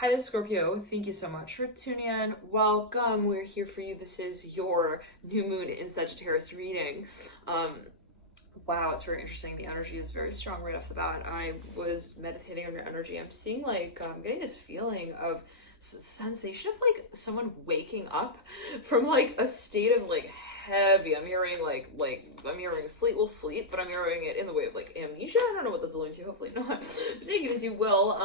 Hi to Scorpio, thank you so much for tuning in. Welcome, we're here for you. This is your new moon in Sagittarius reading. Wow, it's very interesting. The energy is very strong right off the bat. I was meditating on your energy. I'm seeing getting this feeling of sensation of like someone waking up from like a state of like heavy. I'm hearing I'm hearing sleep, but I'm hearing it in the way of like amnesia. I don't know what that's alluding to. Hopefully not. Take it as you will.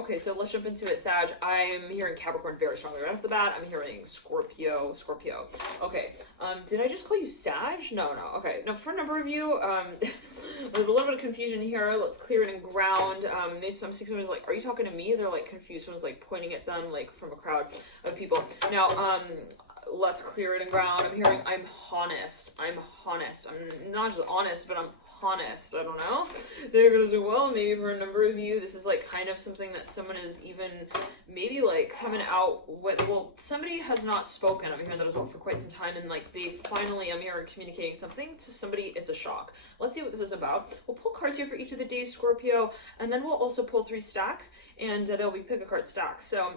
Okay, so let's jump into it. Sag, I'm hearing Capricorn very strongly right off the bat. I'm hearing Scorpio. Okay. Did I just call you Sag? No. Okay. Now for a number of you, there's a little bit of confusion here. Let's clear it and ground. I'm seeing someone's like, "Are you talking to me?" They're like confused. Someone's like pointing at them like from a crowd of people. Now, let's clear it and ground. I'm hearing I'm honest. I'm not just honest, but I'm honest. I don't know. Take it as well. Maybe for a number of you, this is like kind of something that someone is even maybe like coming out with. Well, somebody has not spoken. I'm hearing that as well for quite some time, and like they finally, I'm here communicating something to somebody. It's a shock. Let's see what this is about. We'll pull cards here for each of the days, Scorpio, and then we'll also pull 3 stacks, and there'll be pick a card stacks. So,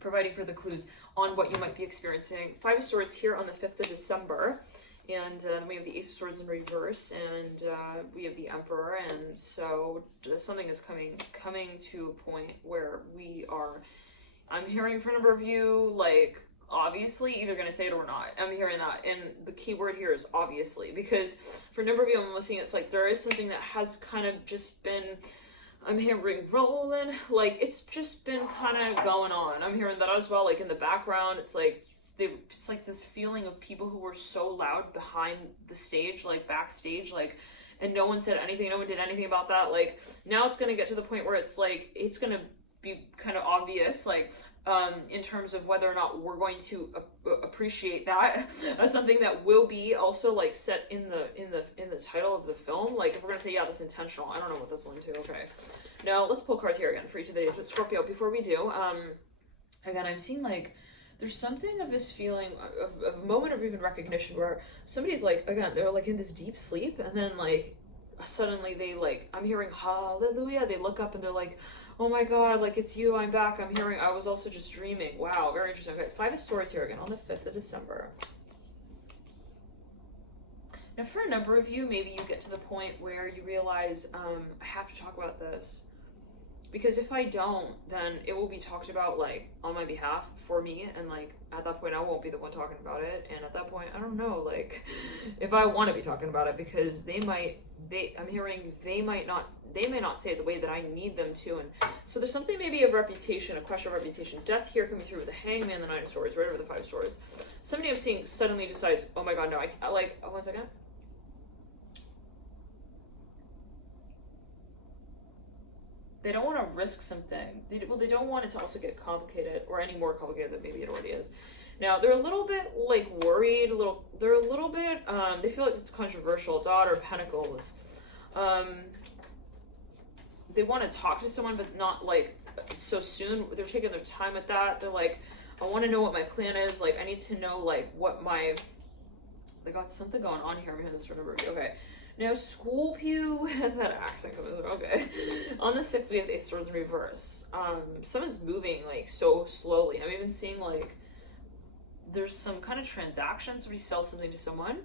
providing further clues on what you might be experiencing. 5 of Swords here on the 5th of December. And then we have the Ace of Swords in reverse, and we have the Emperor, and so something is coming to a point where we are, I'm hearing for a number of you, like, obviously, either going to say it or not. I'm hearing that, and the key word here is obviously, because for a number of you, I'm seeing it's like there is something that has kind of just been, I'm hearing rolling, like it's just been kind of going on. I'm hearing that as well, like in the background, it's like this feeling of people who were so loud behind the stage, like backstage, like, and no one said anything, no one did anything about that. Like now it's going to get to the point where it's like, it's going to be kind of obvious, like, in terms of whether or not we're going to appreciate that as something that will be also like set in the title of the film. Like if we're gonna say, yeah, that's intentional. I don't know what that's linked to. Okay, now let's pull cards here again for each of the days. But Scorpio, before we do, again, I'm seeing like there's something of this feeling of a moment of even recognition where somebody's like, again, they're like in this deep sleep, and then like suddenly they like, I'm hearing hallelujah, they look up and they're like, oh my god, like it's you, I'm back. I'm hearing I was also just dreaming. Wow, very interesting. Okay, 5 of Swords here again on the 5th of December. Now for a number of you, maybe you get to the point where you realize, I have to talk about this, because if I don't, then it will be talked about like on my behalf for me, and like at that point I won't be the one talking about it, and at that point I don't know like if I want to be talking about it, because they may not say it the way that I need them to. And so there's something maybe of reputation, a question of reputation. Death here coming through with the Hangman, the 9 of Swords, right over the 5 of Swords. Somebody I'm seeing suddenly decides, oh my god, no, I like, oh, 1 second. They don't want to risk something. They don't want it to also get complicated, or any more complicated than maybe it already is. Now, they're a little bit, like, worried, they're a little bit, they feel like it's controversial. Daughter of Pentacles. They want to talk to someone, but not, like, so soon. They're taking their time with that. They're like, I want to know what my plan is. Like, I need to know, like, what my, they got something going on here. I'm hearing this for a number of you. Okay. Now, Scorpio, that accent comes in, okay. On the 6th, we have the Ace of Swords in reverse. Someone's moving, like, so slowly. I'm even seeing, like, there's some kind of transaction. Somebody sells something to someone.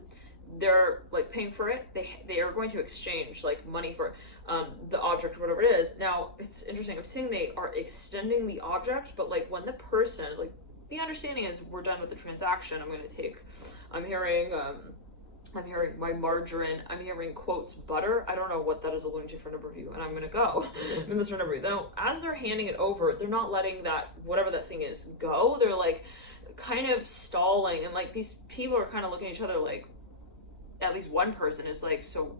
They're, like, paying for it. They are going to exchange, like, money for the object or whatever it is. Now, it's interesting. I'm seeing they are extending the object, but, like, when the person, like, the understanding is we're done with the transaction, I'm hearing my margarine, I'm hearing quotes butter. I don't know what that is alluding to for a number of you, and I'm gonna go. I'm in this for a number of you. Now, as they're handing it over, they're not letting that, whatever that thing is, go. They're like kind of stalling, and like these people are kind of looking at each other like, at least one person is like, so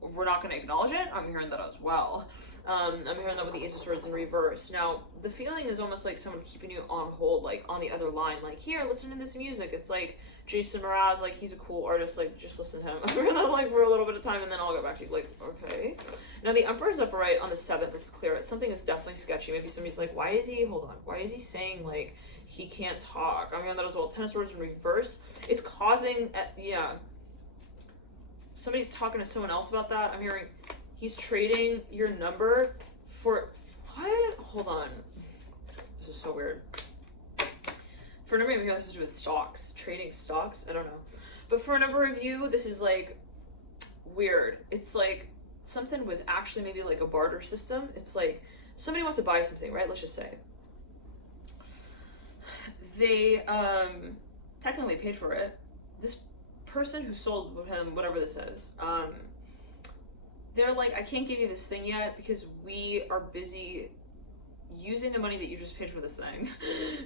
we're not going to acknowledge it? I'm hearing that as well. I'm hearing that with the Ace of Swords in reverse. Now, the feeling is almost like someone keeping you on hold, like on the other line, like, here, listen to this music. It's like Jason Mraz, like, he's a cool artist, like, just listen to him. I'm hearing that, like, for a little bit of time, and then I'll get back to you, like, okay. Now, the Emperor's upright on the 7th. It's clear. Something is definitely sketchy. Maybe somebody's like, why is he saying, like, he can't talk? I'm hearing that as well. 10 of Swords in reverse. It's causing, somebody's talking to someone else about that. I'm hearing he's trading your number for, what? Hold on. This is so weird. For a number of you, this is with stocks, trading stocks. I don't know. But for a number of you, this is like weird. It's like something with actually maybe like a barter system. It's like somebody wants to buy something, right? Let's just say they technically paid for it. This person who sold him whatever this is, they're like, I can't give you this thing yet because we are busy using the money that you just paid for this thing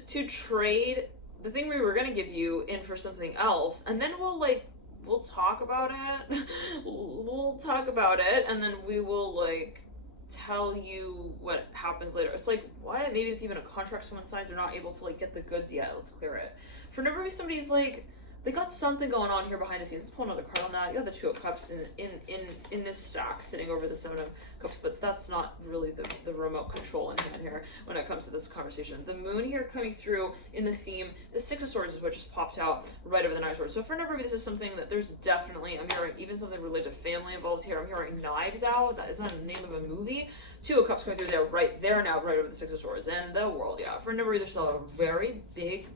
to trade the thing we were going to give you in for something else, and then we'll talk about it. We'll talk about it, and then we will like tell you what happens later. It's like, what? Maybe it's even a contract someone signs. They're not able to like get the goods yet. Let's clear it. For number somebody's like, they got something going on here behind the scenes. Let's pull another card on that. You have the Two of Cups in this stack sitting over the Seven of Cups, but that's not really the remote control in hand here when it comes to this conversation. The Moon here coming through in the theme. The Six of Swords is what just popped out right over the Nine of Swords. So for a number of you, this is something that there's definitely, I'm hearing even something related to family involved here. I'm hearing Knives Out. That is not the name of a movie. Two of Cups coming through there, right there now, right over the Six of Swords. And the World, yeah. For a number of you, there's still a very big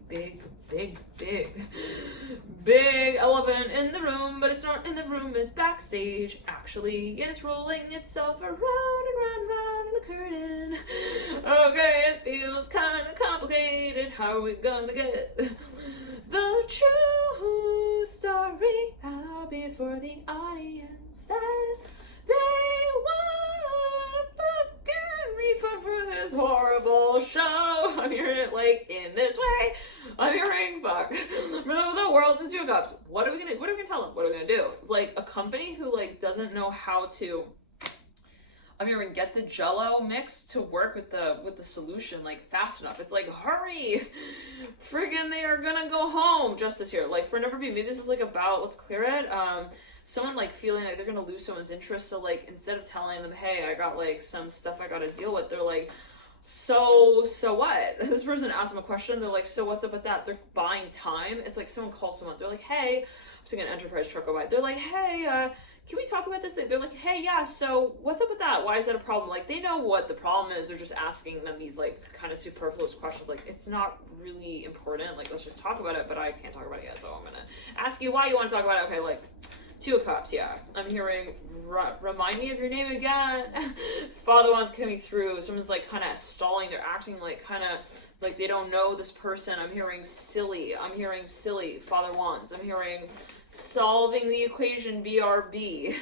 elephant in the room, but it's not in the room, it's backstage, actually, and it's rolling itself around and round in the curtain. Okay, it feels kind of complicated. How are we gonna get the true story out before the audience says they want a fucking refund for this horrible show? I'm hearing it like in this way. I'm hearing fuck. The World and Two of Cups. What are we gonna tell them? What are we gonna do? Like a company who like doesn't know how to, I'm hearing, get the Jello mix to work with the solution like fast enough. It's like, hurry, friggin' they are gonna go home. Justice here. Like for a number of you, maybe this is like about, let's clear it. Someone like feeling like they're gonna lose someone's interest. So like instead of telling them, hey, I got like some stuff I gotta deal with, they're like, so what? This person asks them a question. They're like, so what's up with that? They're buying time. It's like someone calls someone. They're like, hey, I'm seeing an enterprise truck go by. They're like, hey, can we talk about this thing? They're like, hey, yeah, so what's up with that? Why is that a problem? Like, they know what the problem is. They're just asking them these, like, kind of superfluous questions. Like, it's not really important. Like, let's just talk about it, but I can't talk about it yet, so I'm going to ask you why you want to talk about it. Okay, like, Two of Cups, yeah. I'm hearing, remind me of your name again. Father Wands coming through. Someone's, like, kind of stalling. They're acting, like, kind of like they don't know this person. I'm hearing silly. I'm hearing silly. Father Wands. I'm hearing solving the equation, BRB.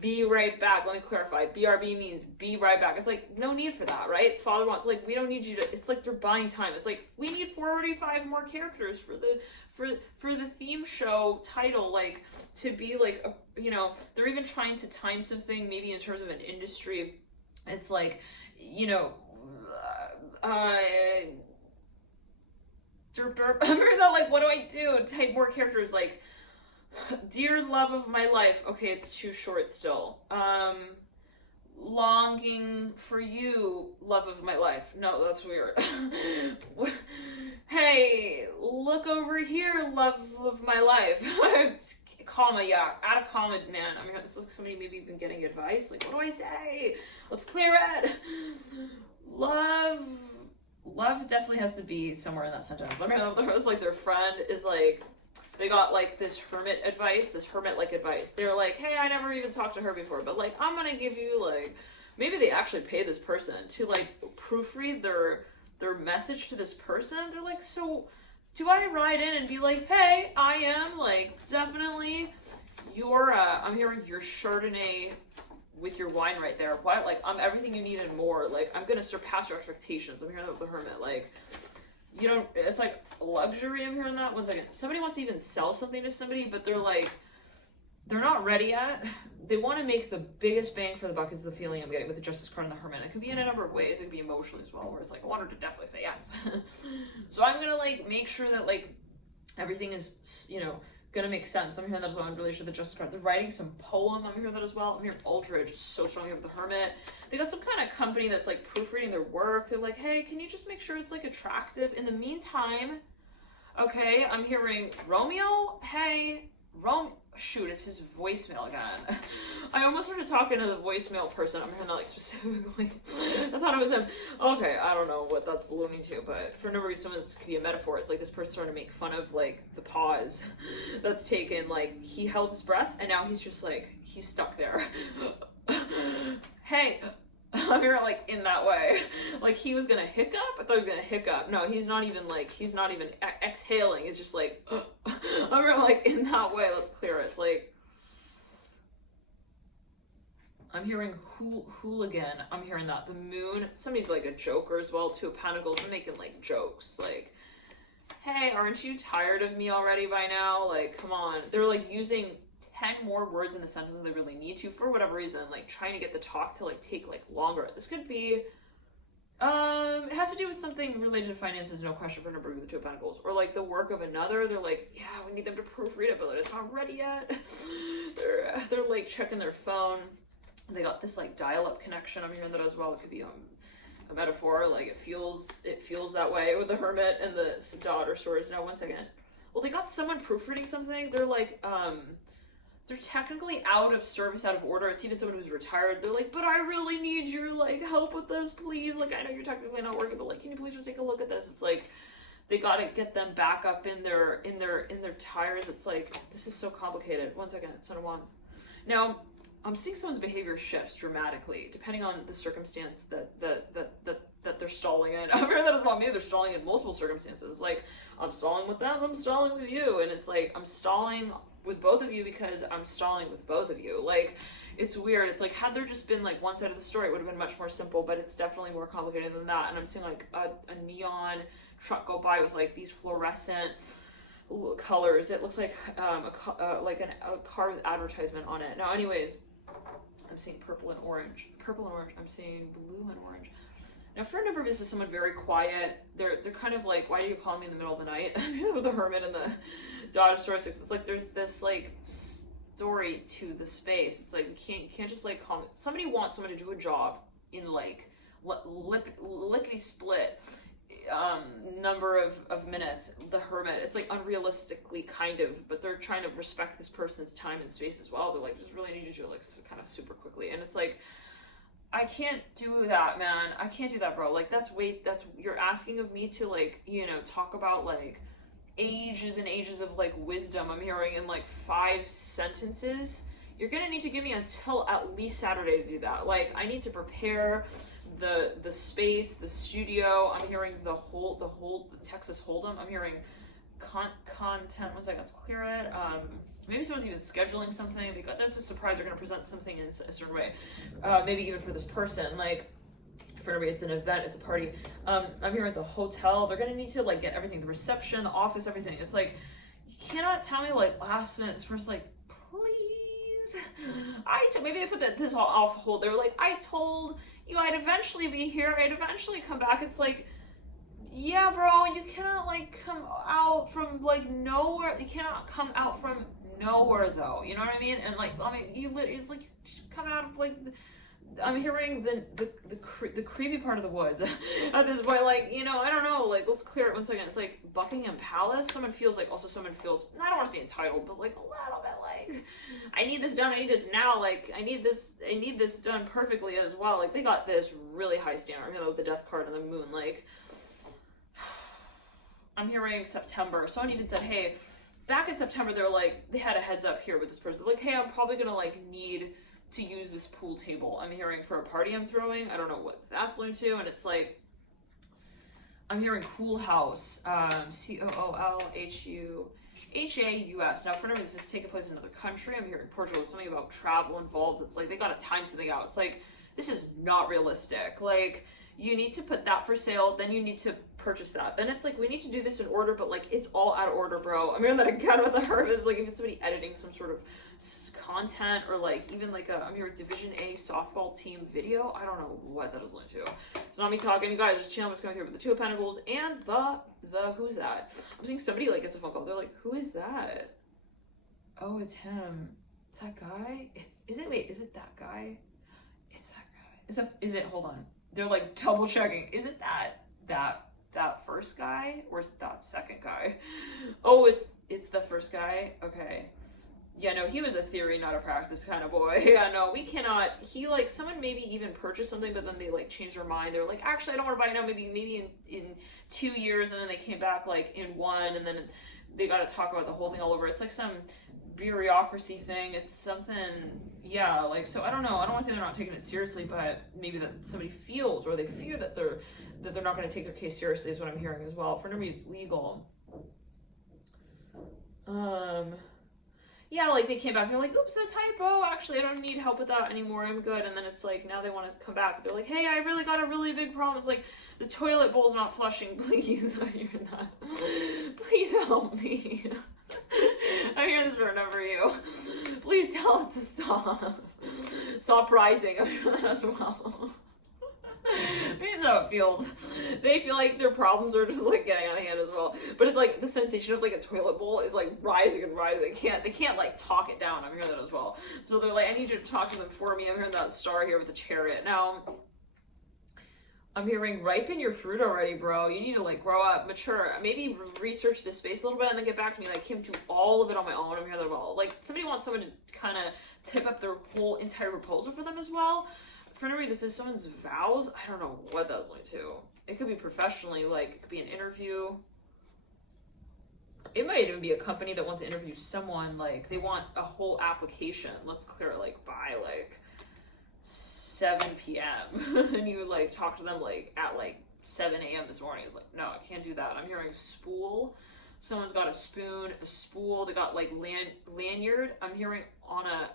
Be right back. Let me clarify. BRB means be right back. It's like, no need for that, right? Father Wands, like, we don't need you to, it's like they're buying time. It's like, we need 45 more characters for the theme show title, like, to be like, you know, they're even trying to time something, maybe in terms of an industry. It's like, you know, derp derp. I remember that, like, what do I do? Type more characters, like, dear love of my life. Okay, it's too short still. Longing for you, love of my life. No, that's weird. Hey, look over here, love of my life. Comma, yeah. Add a comma, man. I mean, this looks like somebody maybe even getting advice. Like, what do I say? Let's clear it. Love definitely has to be somewhere in that sentence. I mean, it's like their friend is like, they got like this hermit advice, this hermit-like advice. They're like, hey, I never even talked to her before, but like, I'm gonna give you like, maybe they actually pay this person to like proofread their message to this person. They're like, so do I write in and be like, hey, I am like definitely your, I'm hearing your Chardonnay with your wine right there. What? Like, I'm everything you need and more. Like, I'm gonna surpass your expectations. I'm hearing that with the hermit. Like, you don't, it's like luxury. I'm hearing that. One second. Somebody wants to even sell something to somebody, but they're like, they're not ready yet. They want to make the biggest bang for the buck is the feeling I'm getting with the Justice card and the Hermit. It could be in a number of ways. It could be emotionally as well, where it's like, I want her to definitely say yes. So I'm going to like make sure that like everything is, you know, going to make sense. I'm hearing that as well in relation to the Justice card. They're writing some poem. I'm hearing that as well. I'm hearing Aldridge so strongly with the Hermit. They got some kind of company that's like proofreading their work. They're like, hey, can you just make sure it's like attractive? In the meantime, okay, I'm hearing Romeo. Hey, shoot, it's his voicemail again. I almost started talking to the voicemail person. I'm hearing that like specifically. I thought it was him. Okay, I don't know what that's alluding to, but for no reason, this could be a metaphor. It's like this person starting to make fun of like the pause that's taken. Like he held his breath and now he's just like, he's stuck there. Hey, I'm here like in that way. Like he was gonna hiccup? I thought he was gonna hiccup. No, he's not even exhaling. It's just like, I'm here like in that way. Let's clear it. It's like, I'm hearing hooligan. I'm hearing that. The moon, somebody's like a joker as well. Two of Pentacles, I'm making like jokes. Like, hey, aren't you tired of me already by now? Like, come on. They're like using 10 more words in the sentence than they really need to for whatever reason, like trying to get the talk to like take like longer. This could be it has to do with something related to finances, no question, for number of the Two of Pentacles, or like the work of another. They're like, yeah, we need them to proofread it, but it's not ready yet. they're like checking their phone. They got this like dial-up connection. I'm hearing that as well. It could be a metaphor. Like it feels that way with the Hermit and the daughter stories. Now, one second. Well, they got someone proofreading something. They're like they're technically out of service, out of order. It's even someone who's retired. They're like, but I really need your like help with this, please. Like, I know you're technically not working, but like, can you please just take a look at this? It's like they gotta get them back up in their tires. It's like, this is so complicated. One second, Son of Wands. Now, I'm seeing someone's behavior shifts dramatically depending on the circumstance that they're stalling in. I'm hearing that as well. Maybe they're stalling in multiple circumstances. Like, I'm stalling with them, I'm stalling with you, and it's like I'm stalling with both of you because I'm stalling with both of you. Like, it's weird. It's like, had there just been like one side of the story, it would have been much more simple, but it's definitely more complicated than that. And I'm seeing like a neon truck go by with like these fluorescent colors. It looks like a car with advertisement on it. Now, anyways, I'm seeing purple and orange. I'm seeing blue and orange. Now, for a number of this is someone very quiet. They're kind of like, why do you call me in the middle of the night? With the Hermit and the Daughter Story 6. It's like there's this like story to the space. It's like you can't just like call me. Somebody wants someone to do a job in like lickety split number of minutes. The Hermit, it's like unrealistically kind of, but they're trying to respect this person's time and space as well. They're like, just really need you to do like kind of super quickly, and it's like, I can't do that, man. I can't do that, bro. Like, you're asking of me to like, you know, talk about like ages and ages of like wisdom I'm hearing in like 5 sentences. You're gonna need to give me until at least Saturday to do that. Like, I need to prepare the space, the studio. I'm hearing the Texas Hold'em. I'm hearing content. One second, let's clear it. Maybe someone's even scheduling something. That's a surprise. They're going to present something in a certain way. Maybe even for this person. Like, for everybody, it's an event, it's a party. I'm here at the hotel. They're going to need to, like, get everything. The reception, the office, everything. It's like, you cannot tell me, like, last minute, this person's like, please. Maybe they put this all off hold. They were like, I told you I'd eventually be here. I'd eventually come back. It's like, yeah, bro, you cannot, like, come out from, like, nowhere. You cannot come out from nowhere, though. You know what I mean? And, like, I mean, it's like coming out of, like, I'm hearing the creepy part of the woods at this point. Like, you know, I don't know. Like, let's clear it one second. It's like Buckingham Palace. Someone feels, I don't want to say entitled, but, like, a little bit like, I need this done. I need this now. Like, I need this done perfectly as well. Like, they got this really high standard. You know, the death card and the moon. Like, I'm hearing September. Someone even said, hey, back in September, they had a heads up here with this person. Like, hey, I'm probably going to, like, need to use this pool table. I'm hearing for a party I'm throwing. I don't know what that's linked to. And it's like, I'm hearing Cool House, COOLHUHAUS. Now, for number this is taking place in another country. I'm hearing Portugal. Something about travel involved. It's like, they got to time something out. It's like, this is not realistic. Like, you need to put that for sale, then you need to purchase that. Then it's like, we need to do this in order, but like, it's all out of order, bro. I'm hearing that again with the Hermit. It's like, if it's somebody editing some sort of content, or like, even like I'm hearing Division A softball team video. I don't know what that is linked to. It's not me talking, you guys, just chilling what's going through with the Two of Pentacles and the who's that? I'm seeing somebody like gets a phone call. They're like, who is that? Oh, it's him. It's that guy? Is it that guy? It's that guy. Is it, hold on. They're like double checking. Is it that first guy, or is it that second guy? Oh, it's the first guy. Okay. Yeah, no, he was a theory, not a practice kind of boy. Yeah, no, we cannot. He, like, someone maybe even purchased something, but then they, like, changed their mind. They're like, actually, I don't want to buy it now. Maybe in 2 years, and then they came back, like, in 1, and then they got to talk about the whole thing all over. It's like some bureaucracy thing. It's something, yeah, like, so I don't know. I don't want to say they're not taking it seriously, but maybe that somebody feels, or they fear that they're not going to take their case seriously is what I'm hearing as well. For nobody, it's legal. Yeah, like, they came back, they're like, oops, a typo, actually, I don't need help with that anymore, I'm good, and then it's like, now they want to come back, they're like, hey, I really got a really big problem, it's like, the toilet bowl's not flushing, please, I hear that, please help me, I'm hearing this for a number of you, please tell it to stop rising, I'm hearing that as well. That's how it feels. They feel like their problems are just like getting out of hand as well. But it's like the sensation of like a toilet bowl is like rising and rising. They can't like talk it down. I'm hearing that as well. So they're like, I need you to talk to them for me. I'm hearing that star here with the chariot. Now, I'm hearing ripen your fruit already, bro. You need to like grow up, mature, maybe research this space a little bit and then get back to me. Like, came to all of it on my own. I'm hearing that as well. Like, somebody wants someone to kind of tip up their whole entire proposal for them as well. For no reason, this is someone's vows. I don't know what that's like to. It could be professionally, like, it could be an interview. It might even be a company that wants to interview someone, like, they want a whole application. Let's clear it, like, by, like, 7 p.m. And you would, like, talk to them, like, at, like, 7 a.m. this morning. It's like, no, I can't do that. I'm hearing spool. Someone's got a spoon, a spool. They got, like, lanyard. I'm hearing on a...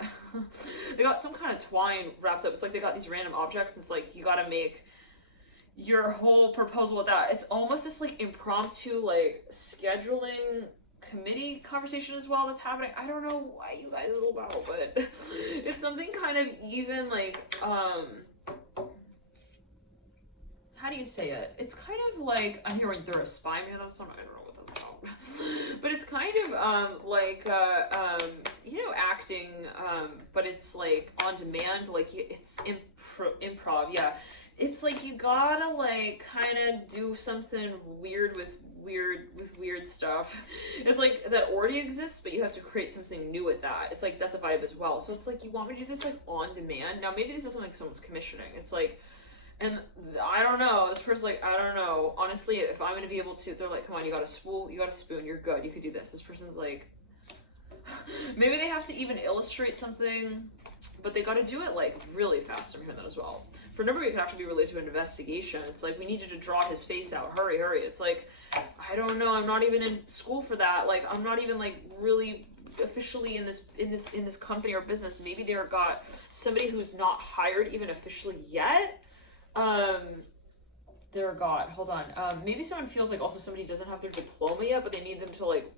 they got some kind of twine wrapped up. It's like they got these random objects. It's like you got to make your whole proposal with that. It's almost this, like, impromptu, like, scheduling committee conversation as well that's happening. I don't know why you guys know about, but it's something kind of even, like, how do you say it? It's kind of like, I'm hearing they're a spy man on something. I don't know what that's about. But it's kind of like you know, acting, but it's like on demand, like it's improv. Yeah, it's like you gotta like kind of do something weird with weird stuff. It's like that already exists, but you have to create something new with that. It's like that's a vibe as well. So it's like you want me to do this like on demand. Now maybe this is something someone's commissioning. It's like, and I don't know, this person's like, I don't know, honestly, if I'm gonna be able to, they're like, come on, you got a spool, you got a spoon, you're good, you could do this. This person's like, maybe they have to even illustrate something, but they got to do it like really fast. I'm hearing that as well. For a number, it could actually be related to an investigation. It's like, we need you to draw his face out, hurry. It's like, I don't know, I'm not even in school for that, like, I'm not even like really officially in this company or business. Maybe they've got somebody who's not hired even officially yet. Hold on. Maybe someone feels like also somebody doesn't have their diploma yet, but they need them to like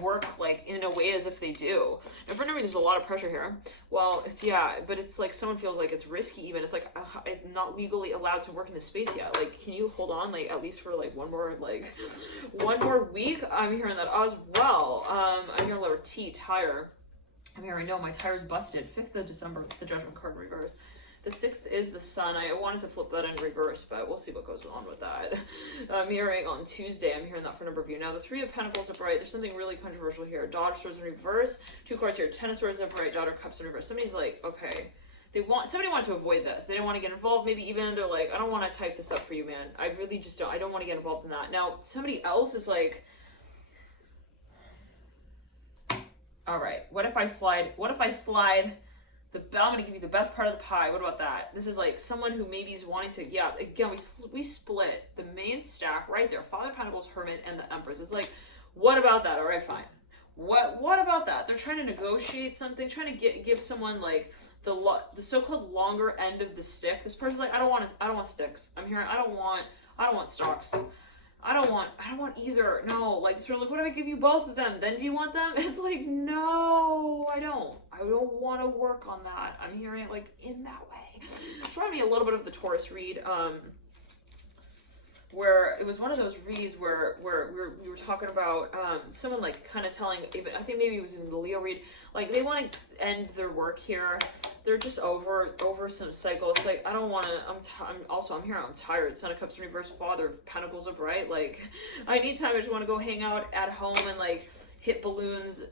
work like in a way as if they do. And for no reason, there's a lot of pressure here. Well, it's, yeah, but it's like someone feels like it's risky even. It's like, it's not legally allowed to work in this space yet. Like, can you hold on like at least for like one more week? I'm hearing that as well. I'm hearing letter T, tire. I'm hearing, no, my tire's busted. 5th of December, the Judgment card in reverse. The 6th is the Sun. I wanted to flip that in reverse, but we'll see what goes on with that. I'm hearing on Tuesday, I'm hearing that for a number of you. Now, the 3 of Pentacles upright. There's something really controversial here. Daughter Swords in reverse. 2 cards here. 10 of Swords upright. Daughter Cups in reverse. Somebody's like, okay. Somebody wanted to avoid this. They didn't want to get involved. Maybe even they're like, I don't want to type this up for you, man. I really just don't. I don't want to get involved in that. Now, somebody else is like, all right, what if I slide I'm going to give you the best part of the pie. What about that? This is like someone who maybe is wanting to, yeah, again, we split the main stack right there. Father of Pentacles, Hermit, and the Empress. It's like, what about that? All right, fine. What about that? They're trying to negotiate something, trying to give someone like the so-called longer end of the stick. This person's like, I don't want sticks. I'm hearing, I don't want stocks. I don't want either. No, like, sort of like, what if I give you both of them? Then do you want them? It's like, no, I don't want to work on that. I'm hearing it like in that way. It's reminding me a little bit of the Taurus read, where it was one of those reads where we were talking about someone like kind of telling, even I think maybe it was in the Leo read, like they want to end their work here. They're just over some cycle. It's like, I don't want to, I'm here, I'm tired. Son of Cups in reverse, Father of Pentacles upright. Like, I need time. I just want to go hang out at home and like hit balloons,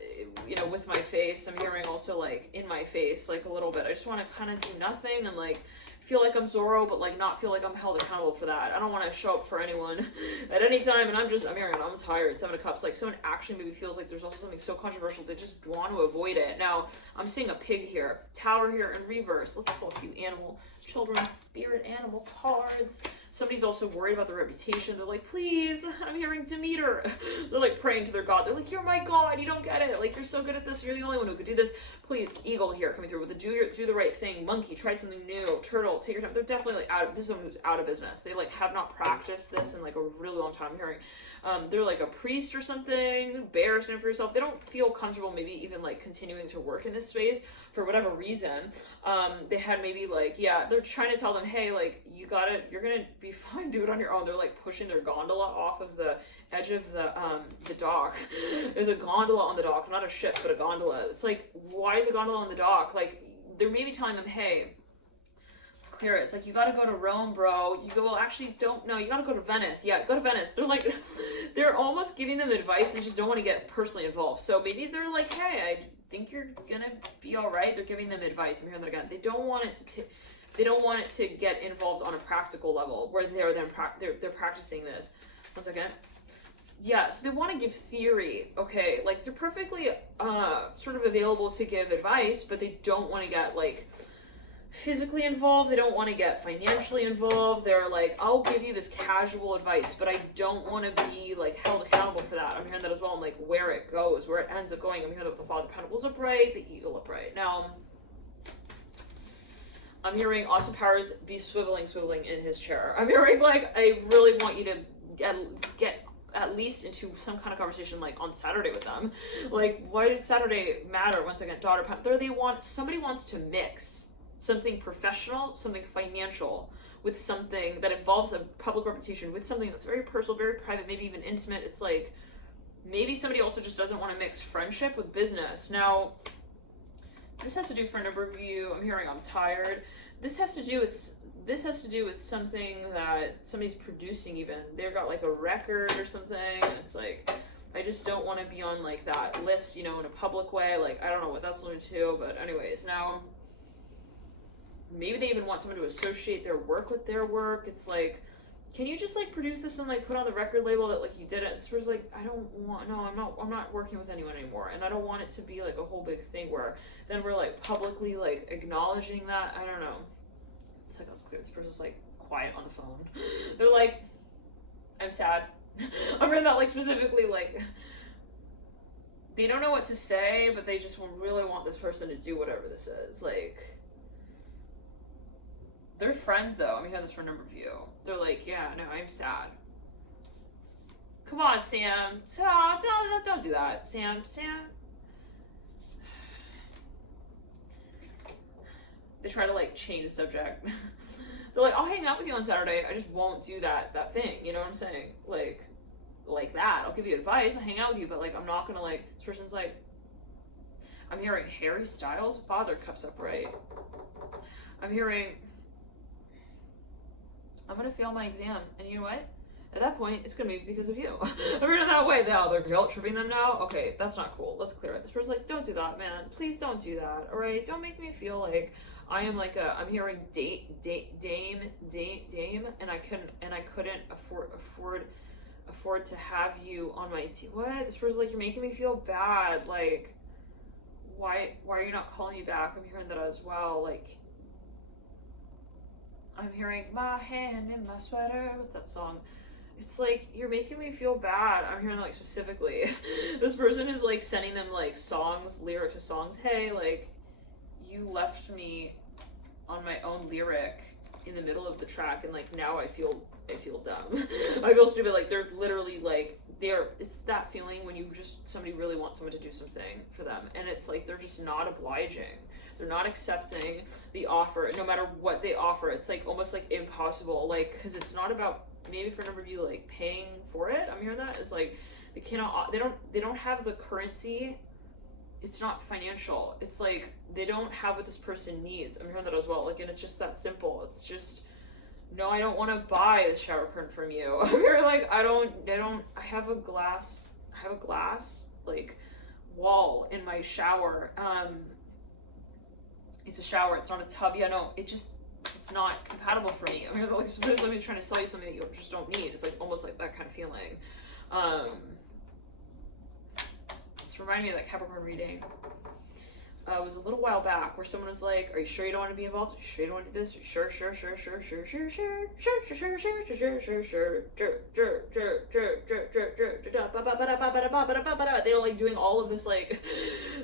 you know, with my face. I'm hearing also like in my face, like a little bit. I just want to kind of do nothing and like feel like I'm Zorro, but like not feel like I'm held accountable for that. I don't want to show up for anyone at any time, and I'm hearing I'm tired. Seven of Cups, like someone actually maybe feels like there's also something so controversial they just want to avoid it. Now I'm seeing a pig here, Tower here in reverse. Let's pull a few animal, children, spirit, animal cards. Somebody's also worried about their reputation. They're like, please, I'm hearing Demeter. They're like praying to their god. They're like, you're my god, you don't get it. Like, you're so good at this. You're the only one who could do this. Please, eagle here coming through with the do the right thing. Monkey, try something new. Turtle, take your time. They're definitely like this is someone who's out of business. They like have not practiced this in like a really long time. I'm hearing they're like a priest or something. Bear, stand for yourself. They don't feel comfortable maybe even like continuing to work in this space for whatever reason. They had maybe like, yeah, they're trying to tell them, hey, like, you got it, you're gonna be fine, do it on your own. They're like pushing their gondola off of the edge of the dock. There's a gondola on the dock, not a ship, but a gondola. It's like, why is a gondola on the dock? Like, they're maybe telling them, hey, let's clear it. It's like, you gotta go to Rome, bro. You go, well, actually, don't, no, you gotta go to Venice. Yeah, go to Venice. They're like, they're almost giving them advice and just don't want to get personally involved. So maybe they're like, hey, I think you're gonna be all right. They're giving them advice. I'm hearing that again. They don't want it to get involved on a practical level where they're practicing this. One second. Yeah, so they want to give theory, okay? Like, they're perfectly sort of available to give advice, but they don't want to get, like, physically involved. They don't want to get financially involved. They're like, I'll give you this casual advice, but I don't want to be, like, held accountable for that. I'm hearing that as well, and, like, where it goes, where it ends up going. I'm hearing that the Father of Pentacles upright, the Eagle upright. Now, I'm hearing Austin Powers be swiveling in his chair. I'm hearing, like, I really want you to get at least into some kind of conversation, like, on Saturday with them. Like, why does Saturday matter? Once again, daughter, somebody wants to mix something professional, something financial, with something that involves a public reputation, with something that's very personal, very private, maybe even intimate. It's like, maybe somebody also just doesn't want to mix friendship with business. Now, this has to do for a number of you. I'm hearing I'm tired. This has to do with something that somebody's producing even. They've got like a record or something, and it's like, I just don't want to be on like that list, you know, in a public way. Like, I don't know what that's alluding to, but anyways, now, maybe they even want someone to associate their work with their work. It's like, can you just like produce this and like put on the record label that like you did it? So it's like, I'm not working with anyone anymore, and I don't want it to be like a whole big thing where then we're like publicly like acknowledging that. I don't know. It's like, let's clear. This person's like quiet on the phone. They're like, I'm sad. I'm reading that like specifically like they don't know what to say, but they just really want this person to do whatever this is. Like, they're friends though. I'm hearing this for a number of you. They're like, yeah, no, I'm sad. Come on, Sam. Don't do that, Sam. They try to like change the subject. They're like, I'll hang out with you on Saturday. I just won't do that thing. You know what I'm saying? Like that. I'll give you advice. I'll hang out with you, but like I'm not gonna like. This person's like. I'm hearing Harry Styles, Father Cups upright. I'm hearing. I'm gonna fail my exam, and you know what? At that point, it's gonna be because of you. I'm reading that way now. They're guilt tripping them now. Okay, that's not cool. Let's clear it. This person's like, don't do that, man. Please don't do that. All right, don't make me feel like I am like I'm hearing dame, and I couldn't afford to have you on my team. What? This person's like, you're making me feel bad. Like, why are you not calling me back? I'm hearing that as well. Like, I'm hearing my hand in my sweater. What's that song? It's like, you're making me feel bad. I'm hearing like specifically. This person is like sending them like songs, lyrics to songs. Hey, like, you left me on my own lyric in the middle of the track, and like now I feel dumb. I feel stupid. Like, they're literally like, it's that feeling when you just, somebody really wants someone to do something for them, and it's like they're just not obliging. They're not accepting the offer, no matter what they offer. It's like almost like impossible, like, because it's not about, maybe for a number of you, like paying for it. I'm hearing that. It's like they don't have the currency. It's not financial. It's like they don't have what this person needs. I'm hearing that as well. Like, and it's just that simple. It's just, no, I don't want to buy the shower curtain from you. I'm hearing like, I have a glass like wall in my shower. It's a shower, it's not a tub. Yeah, no, it's not compatible for me. I mean, like, specifically trying to sell you something that you just don't need. It's like almost like that kind of feeling. It's reminding me of that Capricorn reading. It was a little while back where someone was like, "Are you sure you don't want to be involved? Are you sure you don't want to do this? Are you sure? They're like doing all of this, like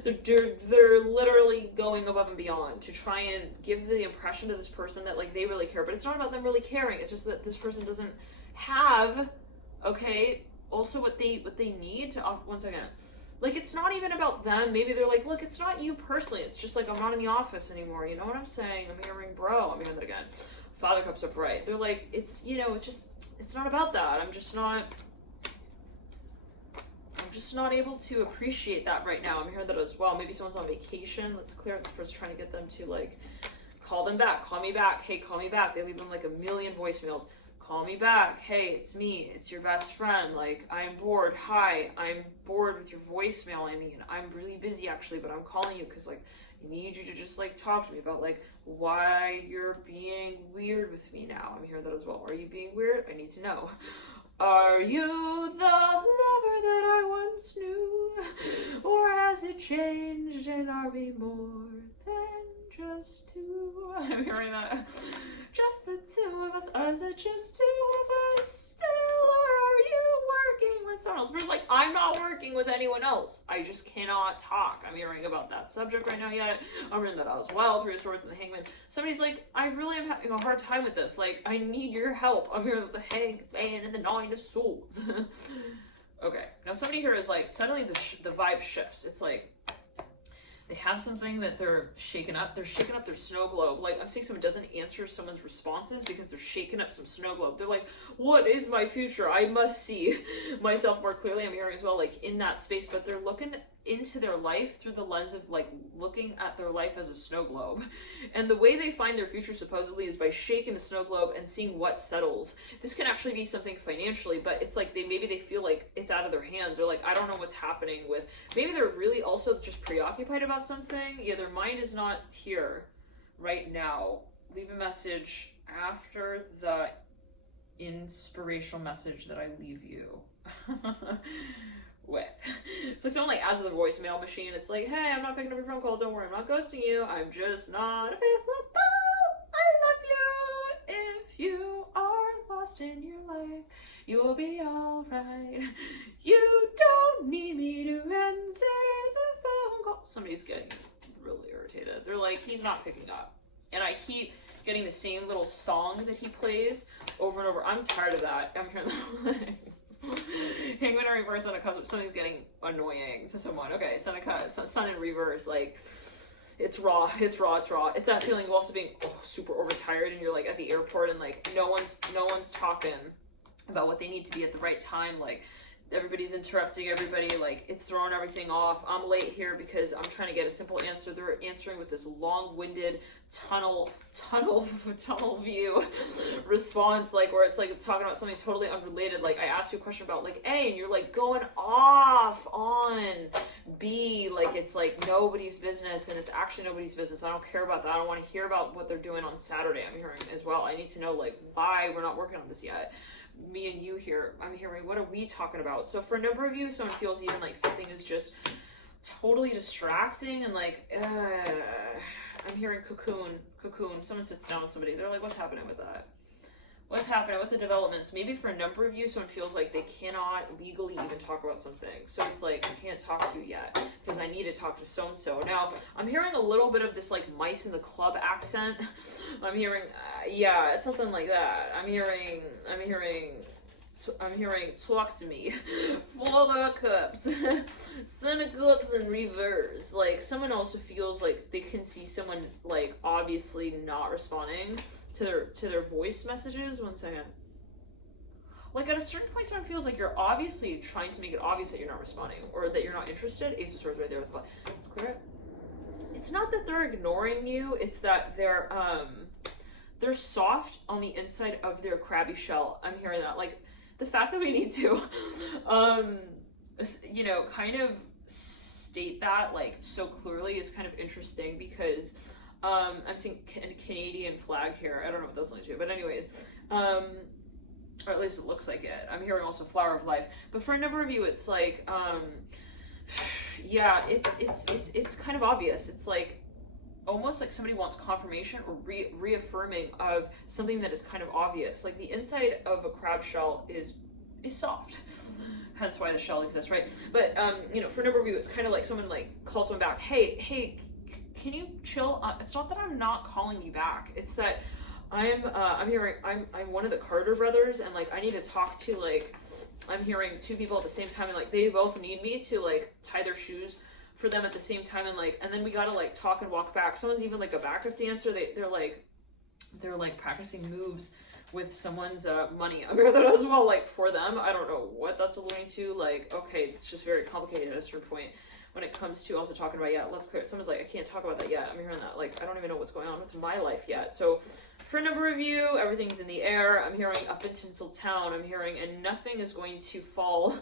they're literally going above and beyond to try and give the impression to this person that like they really care, but it's not about them really caring. It's just that this person doesn't have, okay, also what they need to. One second. Like, it's not even about them. Maybe they're like, look, it's not you personally. It's just like, I'm not in the office anymore. You know what I'm saying? I'm hearing bro. I'm hearing that again. Father Cups upright. They're like, it's, you know, it's not about that. I'm just not able to appreciate that right now. I'm hearing that as well. Maybe someone's on vacation. Let's clear up this person, trying to get them to, like, call them back. Call me back. Hey, call me back. They leave them, like, a million voicemails. Call me back. Hey, it's me. It's your best friend. Like, I'm bored. Hi, I'm bored with your voicemail. I mean, I'm really busy actually, but I'm calling you because, like, I need you to just, like, talk to me about, like, why you're being weird with me now. I'm hearing that as well. Are you being weird? I need to know. Are you the lover that I once knew? Or has it changed and are we more than just two? I'm hearing that. Just the two of us. Is it just two of us still? Or are you working with someone else? But it's like, I'm not working with anyone else. I just cannot talk. I'm hearing about that subject right now yet. I'm hearing that as well. Three of Swords and the Hangman. Somebody's like, I really am having a hard time with this. Like, I need your help. I'm hearing with the Hangman and the Nine of Swords. Okay. Now somebody here is like, suddenly the vibe shifts. It's like, they have something that they're shaking up. They're shaking up their snow globe. Like, I'm seeing someone doesn't answer someone's responses because they're shaking up some snow globe. They're like, what is my future? I must see myself more clearly. I'm hearing as well, like, in that space, but they're looking into their life through the lens of, like, looking at their life as a snow globe. And the way they find their future supposedly is by shaking the snow globe and seeing what settles. This can actually be something financially, but it's like maybe they feel like it's out of their hands, or like, I don't know what's happening with, maybe they're really also just preoccupied about something. Yeah, their mind is not here right now. Leave a message after the inspirational message that I leave you with. It's like someone like adds to the voicemail machine. It's like, hey, I'm not picking up your phone call. Don't worry, I'm not ghosting you. I'm just not available. I love you. If you are lost in your life, you will be alright. You don't need me to answer the phone call. Somebody's getting really irritated. They're like, he's not picking up. And I keep getting the same little song that he plays over and over. I'm tired of that. I'm hearing Hangman in reverse, Sun comes up. Something's getting annoying to someone. Okay, Sun in reverse. Like, it's raw. It's that feeling of also being super overtired, and you're like at the airport, and like no one's talking about what they need to be at the right time. Like, everybody's interrupting everybody. Like, it's throwing everything off. I'm late here because I'm trying to get a simple answer. They're answering with this long-winded tunnel view response, like, where it's like talking about something totally unrelated. Like, I asked you a question about like A, and you're like going off on B, like it's like nobody's business, and it's actually nobody's business. I don't care about that. I don't want to hear about what they're doing on Saturday. I'm hearing as well. I need to know like why we're not working on this yet. Me and you here, I'm hearing, what are we talking about? So for a number of you, someone feels even like something is just totally distracting, and like, I'm hearing cocoon. Someone sits down with somebody. They're like, what's happening with that? What's happening? What's the developments? Maybe for a number of you, someone feels like they cannot legally even talk about something. So it's like, I can't talk to you yet because I need to talk to so-and-so. Now, I'm hearing a little bit of this like mice in the club accent. I'm hearing, yeah, it's something like that. I'm hearing, talk to me. Four of Cups. Ten of Cups in reverse. Like, someone also feels like they can see someone like obviously not responding to their voice messages. One second. Like, at a certain point, someone feels like you're obviously trying to make it obvious that you're not responding or that you're not interested. Ace of Swords right there with the butt. Let's clear it. It's not that they're ignoring you. It's that they're soft on the inside of their crabby shell. I'm hearing that. Like, the fact that we need to, kind of state that like so clearly is kind of interesting because I'm seeing a Canadian flag here. I don't know what those only do, but anyways, or at least it looks like it. I'm hearing also flower of life, but for a number of you, it's like, yeah, it's kind of obvious. It's like almost like somebody wants confirmation or reaffirming of something that is kind of obvious. Like the inside of a crab shell is soft. Hence why the shell exists, right? But you know, for a number of you, it's kind of like someone like calls someone back. Hey, can you chill? It's not that I'm not calling you back. It's that I'm hearing I'm one of the Carter brothers, and like I need to talk to like I'm hearing two people at the same time, and like they both need me to like tie their shoes for them at the same time, and like and then we gotta like talk and walk back. Someone's even like a backup dancer. They're like practicing moves with someone's money. I'm hearing that as well, like for them. I don't know what that's alluding to. Like, okay, it's just very complicated at a certain point when it comes to also talking about, yeah, let's clear. Someone's like, I can't talk about that yet. I'm hearing that, like, I don't even know what's going on with my life yet. So for a number of you, everything's in the air. I'm hearing up in Tinseltown. I'm hearing, and nothing is going to fall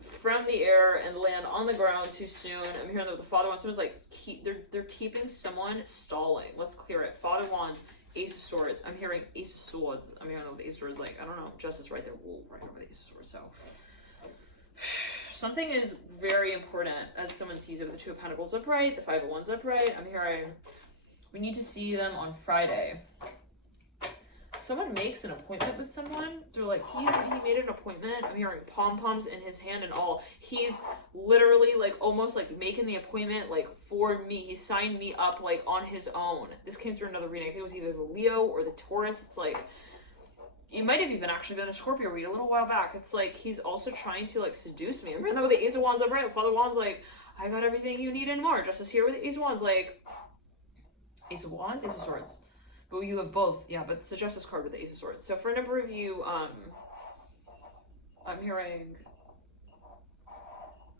from the air and land on the ground too soon. I'm hearing that the Father Wands, someone's like, they're keeping someone stalling. Let's clear it. Father Wands, Ace of Swords. I'm hearing Ace of Swords. I'm hearing the Ace of Swords, like, I don't know, Justice right there. Whoa, right over the Ace of Swords. So something is very important as someone sees it with the Two of Pentacles upright, the Five of Wands upright. I'm hearing we need to see them on Friday. Someone makes an appointment with someone. They're like, he made an appointment. I'm hearing pom-poms in his hand and all. He's literally like almost like making the appointment like for me. He signed me up like on his own. This came through another reading. I think it was either the Leo or the Taurus. It's like, it might have even actually been a Scorpio read a little while back. It's like, he's also trying to like seduce me. I'm hearing that with the Ace of Wands upright. The Father Wands like, I got everything you need and more. Justice here with the Ace of Wands, like, Ace of Wands, Ace of Swords. But you have both, yeah, but it's a Justice card with the Ace of Swords. So for a number of you, I'm hearing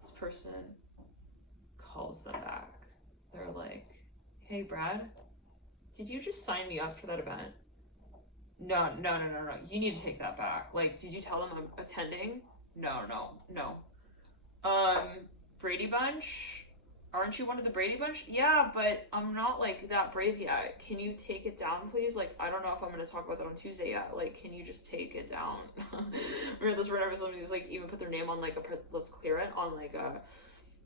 this person calls them back. They're like, hey, Brad, did you just sign me up for that event? No. You need to take that back. Like, did you tell them I'm attending? No. Brady Bunch? Aren't you one of the Brady Bunch? Yeah, but I'm not, like, that brave yet. Can you take it down, please? Like, I don't know if I'm going to talk about that on Tuesday yet. Like, can you just take it down? Remember this whenever somebody's, like, even put their name on, like, let's clear it, on, like, a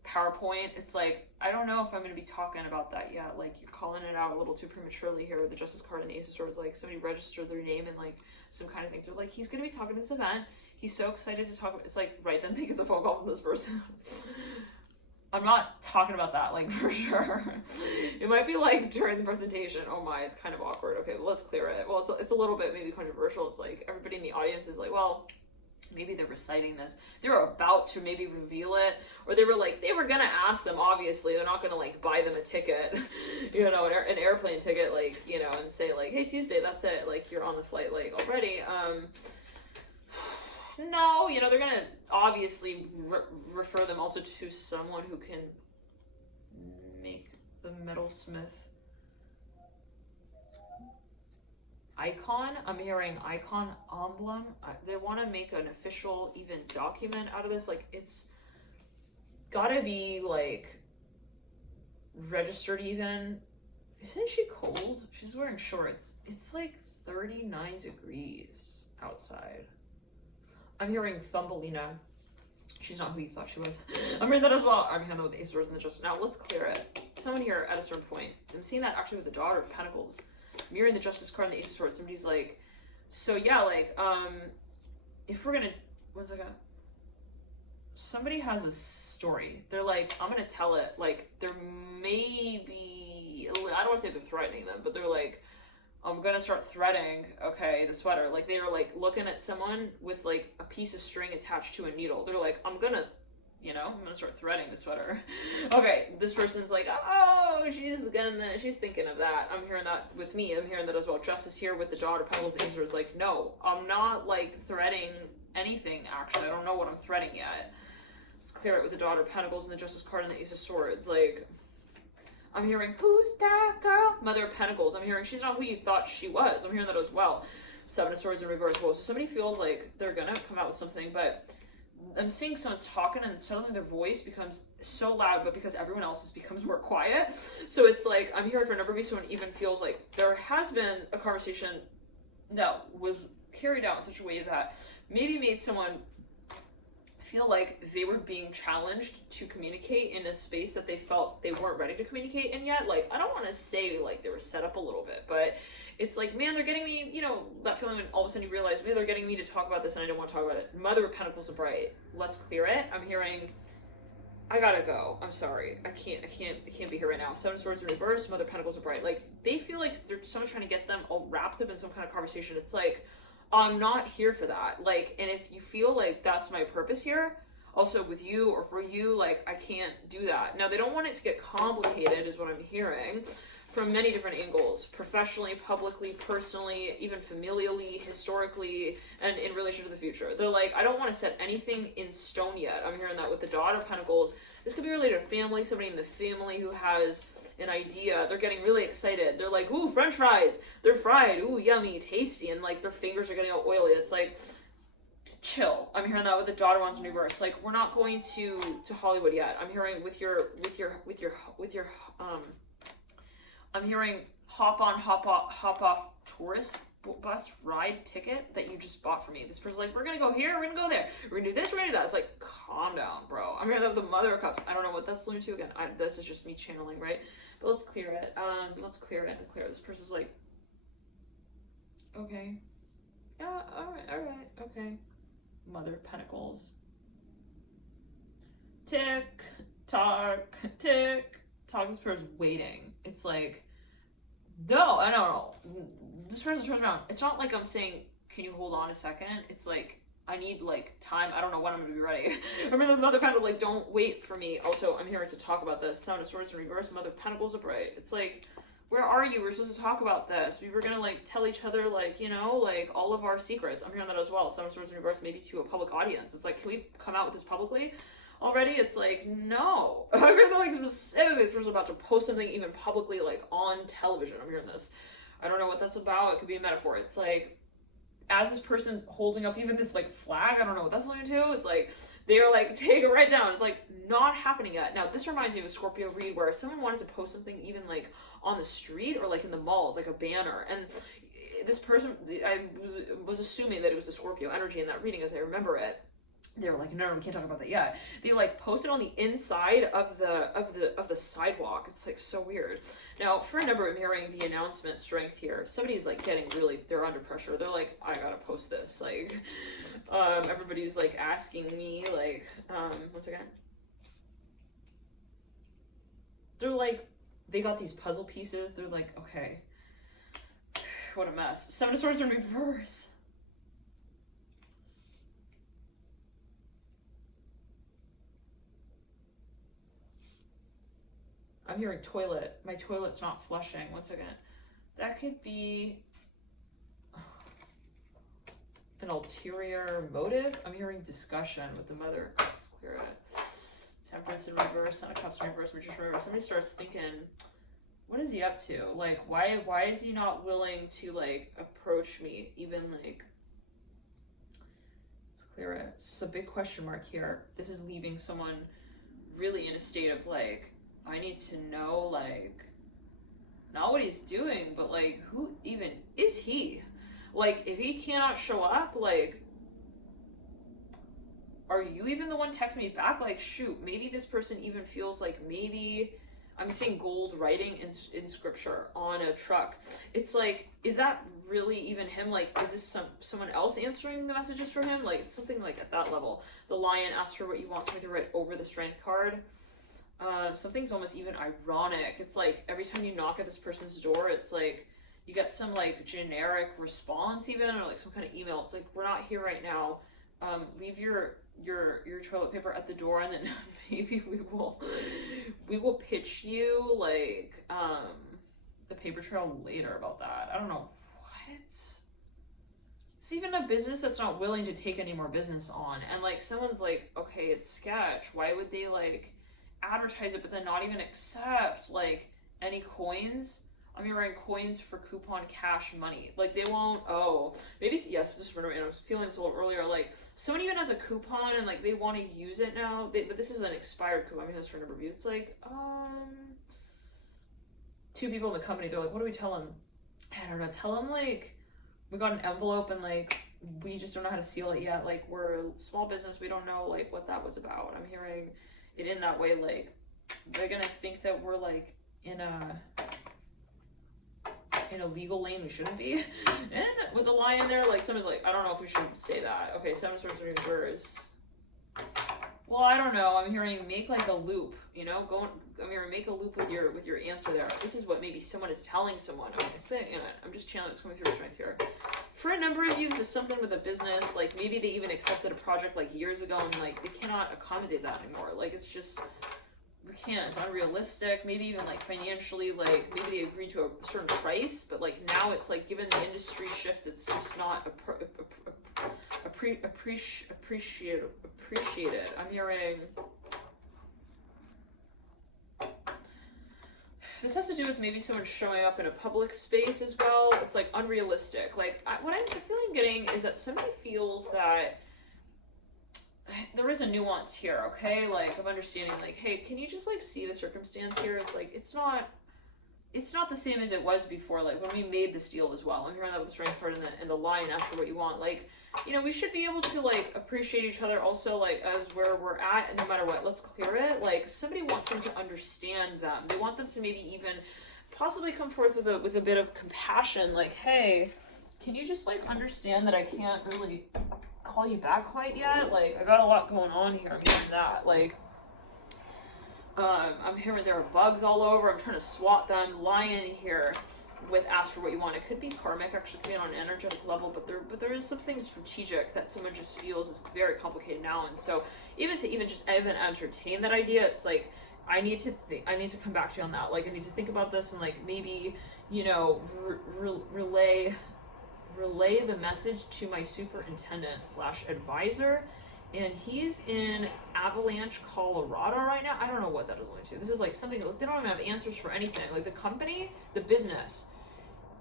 PowerPoint. It's like, I don't know if I'm going to be talking about that yet. Like, you're calling it out a little too prematurely here with the Justice card and the Ace of Swords. Like, somebody registered their name and, like, some kind of thing. They're like, he's going to be talking at this event. He's so excited to talk about. It's like, right then they get the phone call from this person. I'm not talking about that, like, for sure. It might be, like, during the presentation. Oh my, it's kind of awkward. Okay, well, let's clear it. Well, it's a little bit maybe controversial. It's like, everybody in the audience is like, well, maybe they're reciting this. They were about to maybe reveal it. Or they were going to ask them, obviously. They're not going to, like, buy them a ticket, you know, an airplane ticket, like, you know, and say, like, hey, Tuesday, that's it. Like, you're on the flight, like, already. No, you know, they're going to obviously refer them also to someone who can make the metalsmith icon. I'm hearing icon emblem. They want to make an official even document out of this. Like, it's gotta be, like, registered even. Isn't she cold? She's wearing shorts. It's like 39 degrees outside. I'm hearing Thumbelina. She's not who you thought she was. I'm hearing that as well. I'm hearing that with the Ace of Swords and the Justice. Now, let's clear it. Someone here at a certain point. I'm seeing that actually with the Daughter of Pentacles. I'm hearing the Justice card and the Ace of Swords. Somebody's like, so yeah, like, if we're gonna, one second. Somebody has a story. They're like, I'm gonna tell it. Like, there may be, I don't want to say they're threatening them, but they're like, I'm gonna start threading, okay, the sweater. Like, they are, like, looking at someone with, like, a piece of string attached to a needle. They're like, I'm gonna start threading the sweater. Okay, this person's like, oh, she's thinking of that. I'm hearing that with me. I'm hearing that as well. Justice here with the Daughter of Pentacles. The answer is like, no, I'm not, like, threading anything, actually. I don't know what I'm threading yet. Let's clear it with the Daughter of Pentacles and the Justice card and the Ace of Swords. Like, I'm hearing, who's that girl? Mother of Pentacles. I'm hearing, she's not who you thought she was. I'm hearing that as well. Seven of Swords in reverse. Well, so somebody feels like they're gonna come out with something, but I'm seeing someone's talking and suddenly their voice becomes so loud, but because everyone else's becomes more quiet. So it's like, I'm hearing for a number of you, someone even feels like there has been a conversation that was carried out in such a way that maybe made someone feel like they were being challenged to communicate in a space that they felt they weren't ready to communicate in yet. Like, I don't want to say like they were set up a little bit, but it's like, man, they're getting me, you know, that feeling when all of a sudden you realize, man, they're getting me to talk about this and I don't want to talk about it. Mother of Pentacles is bright. Let's clear it. I'm hearing, I gotta go. I'm sorry. I can't be here right now. Seven of Swords in reverse, Mother of Pentacles are bright. Like, they feel like someone's trying to get them all wrapped up in some kind of conversation. It's like, I'm not here for that. Like, and if you feel like that's my purpose here, also with you or for you, like, I can't do that. Now, they don't want it to get complicated, is what I'm hearing, from many different angles. Professionally, publicly, personally, even familially, historically, and in relation to the future. They're like, I don't want to set anything in stone yet. I'm hearing that with the Daughter of Pentacles. This could be related to family, somebody in the family who has an idea. They're getting really excited. They're like, ooh, French fries. They're fried. Ooh, yummy, tasty. And like their fingers are getting all oily. It's like, chill. I'm hearing that with the Daughter ones in reverse. Like, we're not going to Hollywood yet. I'm hearing I'm hearing hop on, hop off tourist bus ride ticket that you just bought for me. This person's like, we're gonna go here, we're gonna go there, we're gonna do this, we're gonna do that. It's like, calm down, bro. I'm hearing that with the Mother of Cups. I don't know what that's alluding to again. This is just me channeling, right? But let's clear it. Let's clear it and clear. This person's like, okay. Yeah, alright, okay. Mother of Pentacles. Tick, tock, tick, tock. This person's waiting. It's like, no, I don't know. This person turns around. It's not like I'm saying, can you hold on a second? It's like, I need like time. I don't know when I'm going to be ready. Remember the Mother of Pentacles, like, don't wait for me. Also, I'm here to talk about this. Seven of Swords in reverse, Mother of Pentacles upright. It's like, where are you? We're supposed to talk about this. We were going to like tell each other like, you know, like all of our secrets. I'm hearing that as well. Seven of Swords in reverse, maybe to a public audience. It's like, can we come out with this publicly already? It's like, no. I'm hearing that like specifically this person's about to post something even publicly, like on television. I'm hearing this. I don't know what that's about. It could be a metaphor. It's like, as this person's holding up even this like flag, I don't know what that's alluding to. It's like, they're like, take it right down. It's like, not happening yet. Now, this reminds me of a Scorpio read where someone wanted to post something even like on the street or like in the malls, like a banner. And this person, I was assuming that it was a Scorpio energy in that reading as I remember it. They were like, no, we can't talk about that yet. They like posted on the inside of the sidewalk. It's like so weird. Now, for a number, I'm hearing the announcement strength here. Somebody's like getting really, they're under pressure. They're like, I gotta post this. Like, everybody's like asking me, like, once again. They're like, they got these puzzle pieces. They're like, okay, what a mess. Seven of Swords in reverse. I'm hearing toilet. My toilet's not flushing. One second. That could be an ulterior motive. I'm hearing discussion with the Mother of Cups. Clear it. Temperance in reverse. Son of Cups in reverse. Magician in reverse. Somebody starts thinking, what is he up to? Like, why is he not willing to, like, approach me? Even, like, let's clear it. It's a big question mark here. This is leaving someone really in a state of, like, I need to know, like, not what he's doing, but, like, who even is he? Like, if he cannot show up, like, are you even the one texting me back? Like, shoot, maybe this person even feels like maybe I'm seeing gold writing in scripture on a truck. It's like, is that really even him? Like, is this someone else answering the messages for him? Like, it's something like at that level. The Lion asks for what you want to write over the Strength card. Something's almost even ironic. It's like every time you knock at this person's door, it's like you get some like generic response even, or like some kind of email. It's like, we're not here right now. Leave your toilet paper at the door, and then maybe we will pitch you like the paper trail later about that. I don't know. What? It's even a business that's not willing to take any more business on, and like someone's like, okay, it's sketch. Why would they like advertise it but then not even accept like any coins I'm hearing coins for coupon cash money. Like, they won't, maybe, yes, this is what I was feeling this a little earlier. Like, someone even has a coupon and, like, they want to use it now. But this is an expired coupon. I mean, that's for a number of you. It's like, two people in the company, they're like, what do we tell them? I don't know. Tell them, like, we got an envelope and, like, we just don't know how to seal it yet. Like, we're a small business. We don't know, like, what that was about. I'm hearing it in that way. Like, they're going to think that we're, like, in a legal lane we shouldn't be. And with a lie in there, like, someone's like, I don't know if we should say that. Okay, Seven of Swords are reversed. Well, I don't know. I'm hearing make like a loop, you know, I'm hearing make a loop with your answer there. This is what maybe someone is telling someone. I'm just channeling what's coming through strength here. For a number of you, this is something with a business, like maybe they even accepted a project like years ago and like they cannot accommodate that anymore. Like it's just, we can't, it's unrealistic, maybe even like financially, like maybe they agreed to a certain price, but like now it's like given the industry shift, it's just not appreciated. I'm hearing this has to do with maybe someone showing up in a public space as well. It's like unrealistic. Like what I'm feeling getting is that somebody feels that there is a nuance here, okay? Like of understanding like, hey, can you just like see the circumstance here? It's like it's not the same as it was before, like when we made this deal as well. I'm hearing that with the strength card and the lie and ask for what you want. Like, you know, we should be able to like appreciate each other also like as where we're at, and no matter what, let's clear it. Like somebody wants them to understand them. They want them to maybe even possibly come forth with a bit of compassion, like, hey, can you just like understand that I can't really call you back quite yet? Like I got a lot going on here. I'm hearing that. Like I'm hearing there are bugs all over. I'm trying to swat them. Lion here with ask for what you want. It could be karmic, actually, could be on an energetic level, but there is something strategic that someone just feels is very complicated now. And so even to just entertain that idea, it's like I need to come back to you on that. Like I need to think about this and like maybe, you know, relay the message to my superintendent / advisor. And he's in Avalanche, Colorado right now. I don't know what that is linked to. This is like something, they don't even have answers for anything. Like the company, the business,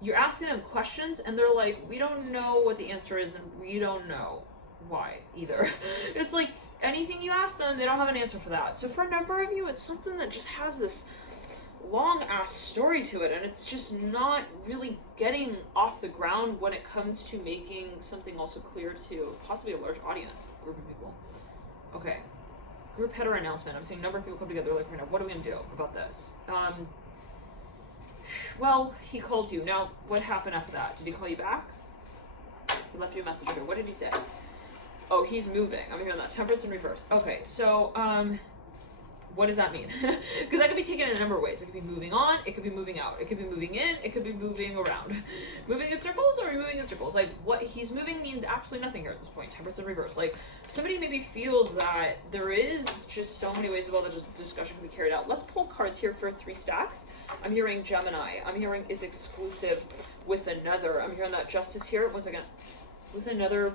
you're asking them questions and they're like, we don't know what the answer is and we don't know why either. It's like anything you ask them, they don't have an answer for that. So for a number of you, it's something that just has this long ass story to it, and it's just not really getting off the ground when it comes to making something also clear to possibly a large audience, a group of people. Okay, group header announcement. I'm seeing a number of people come together like, what are we gonna do about this? Well, he called you. Now, what happened after that? Did he call you back? He left you a message. Okay, what did he say? Oh, he's moving. I'm hearing that. Temperance in reverse. Okay, so, what does that mean? Because that could be taken in a number of ways. It could be moving on, it could be moving out, it could be moving in, it could be moving around. Moving in circles or moving in circles? Like, what he's moving means absolutely nothing here at this point. Temperance in reverse. Like, somebody maybe feels that there is just so many ways of all the discussion can be carried out. Let's pull cards here for 3 stacks. I'm hearing Gemini. I'm hearing is exclusive with another. I'm hearing that Justice here. Once again, with another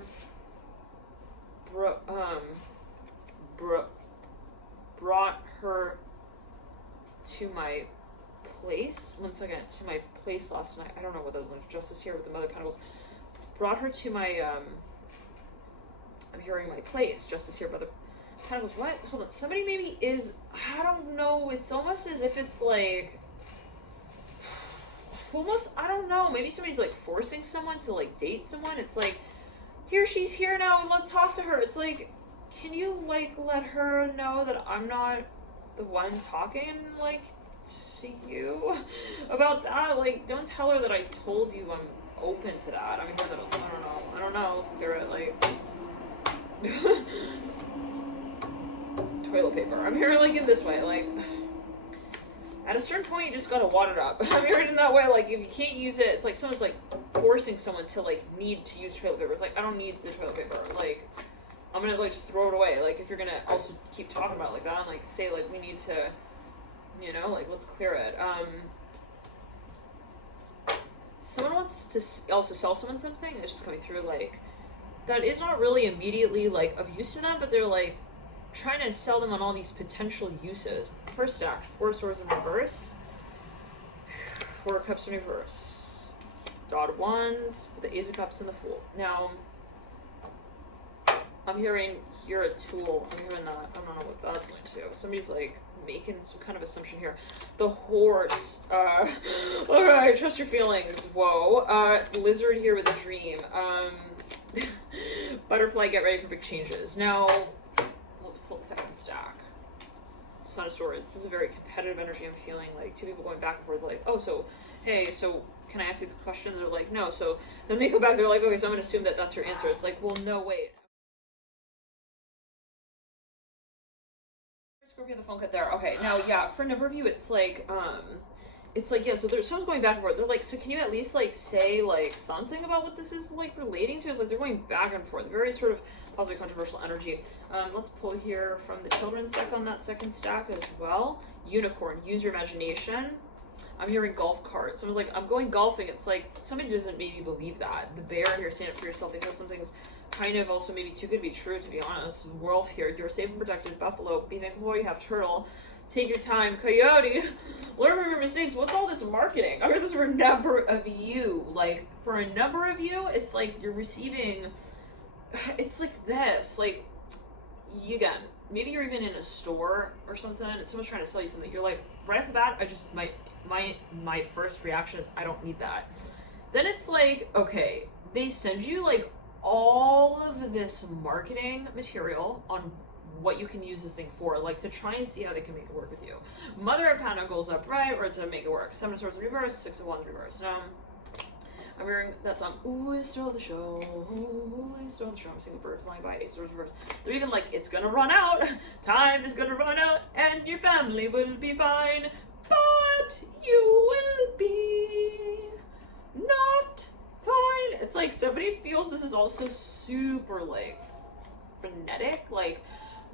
brought her to my place. One second, to my place last night. I don't know what that was. Justice here with the Mother of Pentacles. Brought her to my, I'm hearing my place. Justice here, Mother of Pentacles. What? Hold on. Somebody maybe is, I don't know. It's almost as if it's like, almost, I don't know. Maybe somebody's like forcing someone to like date someone. It's like, here, she's here now and let's talk to her. It's like, can you, like, let her know that I'm not the one talking, like, to you about that? Like, don't tell her that I told you I'm open to that. I mean, I don't know. Let's clear it, like, toilet paper. I'm here, like, in this way, like, at a certain point, you just gotta wad it up. I'm hearing in that way, like, if you can't use it, it's like someone's, like, forcing someone to, like, need to use toilet paper. It's like, I don't need the toilet paper, like, I'm gonna like just throw it away. Like if you're gonna also keep talking about it like that and like say like we need to, you know, like let's clear it. Someone wants to also sell someone something. It's just coming through like that is not really immediately like of use to them, but they're like trying to sell them on all these potential uses. First stack, 4 swords in reverse. Four of Cups in reverse. Dot of Wands, the Ace of Cups, and the Fool. Now, I'm hearing you're a tool. I'm hearing that. I don't know what that's going to. Somebody's like making some kind of assumption here. The Horse. Okay, trust your feelings. Whoa. Lizard here with a dream. Butterfly, get ready for big changes. Now, let's pull the second stack. Son of Swords. This is a very competitive energy. I'm feeling like two people going back and forth, like, oh, so, hey, so can I ask you the question? They're like, no. So then they go back, they're like, okay, so I'm going to assume that that's your answer. It's like, well, no, wait. Scorpio, the phone cut there. Okay, now, yeah, for a number of you, it's like, yeah, so there's someone's going back and forth. They're like, so can you at least, like, say, like, something about what this is, like, relating to? It's like they're going back and forth. Very sort of possibly controversial energy. Let's pull here from the children's deck on that second stack as well. Unicorn, use your imagination. I'm hearing golf cart. Someone's like, I'm going golfing. It's like, somebody doesn't maybe believe that. The bear here, stand up for yourself. They feel something's kind of also maybe too good to be true, to be honest. Wolf here, you're safe and protected. Buffalo, be thankful for what you have. Turtle, take your time. Coyote, learn from your mistakes. What's all this marketing? I heard this for a number of you. Like, for a number of you, it's like you're receiving, it's like this. Like, again, maybe you're even in a store or something and someone's trying to sell you something. You're like, right off the bat, I just, my first reaction is, I don't need that. Then it's like, okay, they send you like all of this marketing material on what you can use this thing for, like to try and see how they can make it work with you. Mother of Pentacles upright, or to make it work. Seven of Swords in reverse, Six of Wands in reverse. Now, I'm hearing that song, ooh, it's still the show, ooh, it's still the show. I'm seeing the bird flying by, Ace of Swords reverse. They're even like, it's gonna run out, time is gonna run out, and your family will be fine, but you will be not fine. It's like somebody feels this is also super like frenetic, like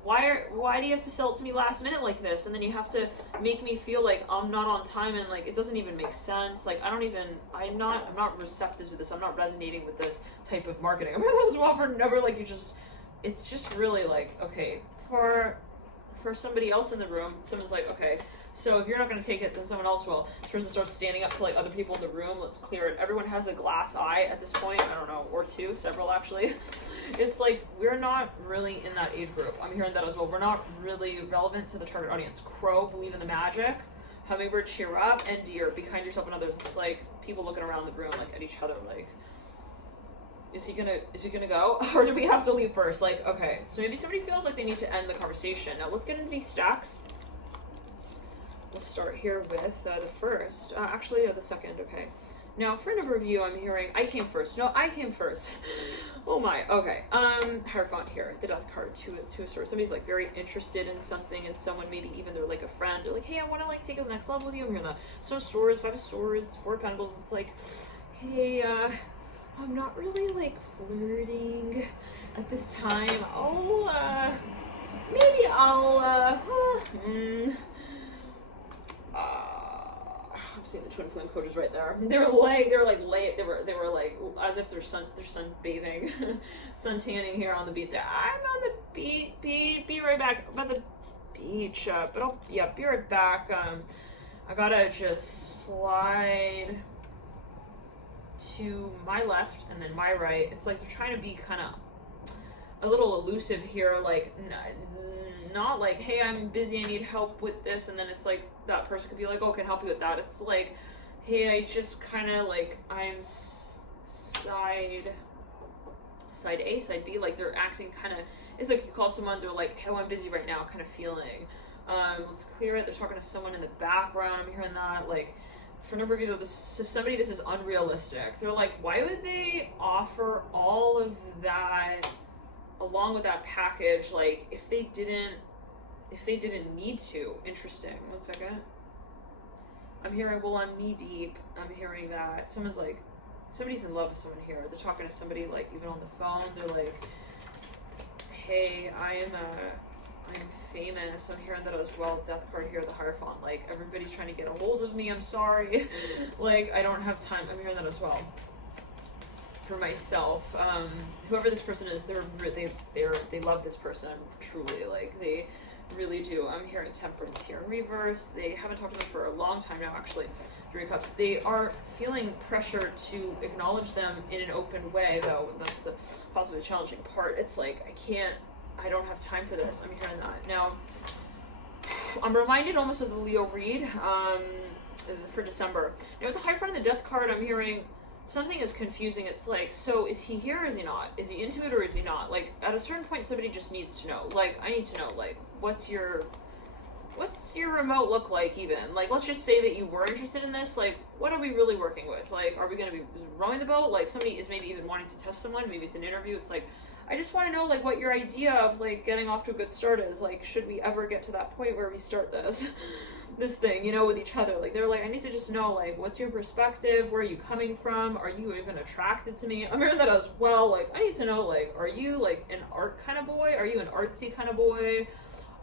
why do you have to sell it to me last minute like this, and then you have to make me feel like I'm not on time, and like it doesn't even make sense. Like I'm not receptive to this. I'm not resonating with this type of marketing. I mean, that was well for never, like, it's just really like, okay, for somebody else in the room, someone's like, okay, so if you're not going to take it, then someone else will. This person starts standing up to like other people in the room. Let's clear it. Everyone has a glass eye at this point. I don't know, or two, several actually. It's like, we're not really in that age group. I'm hearing that as well. We're not really relevant to the target audience. Crow, believe in the magic. Hummingbird, cheer up. And deer, be kind to yourself and others. It's like people looking around the room, like at each other, like, is he gonna go? Or do we have to leave first? Like, okay, so maybe somebody feels like they need to end the conversation. Now let's get into these stacks. We'll start here with the first, the second, okay. Now, for a number of you, I'm hearing, I came first. No, I came first. Oh my, okay. Hierophant here, the death card, two of swords. Somebody's like very interested in something, and someone, maybe even they're like a friend, they're like, hey, I want to like take it to the next level with you. I'm hearing the Stone of Swords, Five of Swords, Four of Pentacles. It's like, hey, I'm not really like flirting at this time. I'm seeing the twin flame coders right there. They were like as if they're sunbathing, sun tanning here on the beach. I'm on the beach. Be right back. I'm at the beach. But I'll be right back. I gotta just slide to my left and then my right. It's like they're trying to be kind of a little elusive here, like not like, hey, I'm busy, I need help with this, and then it's like that person could be like, oh, I can help you with that. It's like, hey, I just kind of like, I'm side A, side B, like they're acting kind of, it's like you call someone, they're like, hey, I'm busy right now, kind of feeling. Let's clear it. They're talking to someone in the background. I'm hearing that, like, for a number of you though, this is unrealistic. They're like, why would they offer all of that along with that package, like, if they didn't need to? Interesting. 1 second. I'm hearing, well, I'm knee deep. I'm hearing that someone's like, somebody's in love with someone here. They're talking to somebody, like, even on the phone. They're like, hey, I'm famous. I'm hearing that as well. Death card here, the Hierophant. Like, everybody's trying to get a hold of me. I'm sorry. Like, I don't have time. I'm hearing that as well. For myself, whoever this person is, they love this person truly. Like, really do. I'm hearing Temperance here in reverse. They haven't talked to them for a long time now, actually. Three of Cups. They are feeling pressure to acknowledge them in an open way, though. That's the possibly challenging part. It's like, I don't have time for this. I'm hearing that. Now, I'm reminded almost of the Leo read for December. Now, with the Hierophant and the Death card, I'm hearing something is confusing. It's like, so is he here or is he not? Is he into it or is he not? Like, at a certain point, somebody just needs to know. Like, I need to know, like, what's your remote look like even? Like, let's just say that you were interested in this. Like, what are we really working with? Like, are we going to be rowing the boat? Like, somebody is maybe even wanting to test someone. Maybe it's an interview. It's like, I just want to know, like, what your idea of, like, getting off to a good start is. Like, should we ever get to that point where we start this thing, you know, with each other? Like, they're like, I need to just know, like, what's your perspective? Where are you coming from? Are you even attracted to me? I'm hearing that as well. Like, I need to know, like, are you, like, an art kind of boy? Are you an artsy kind of boy?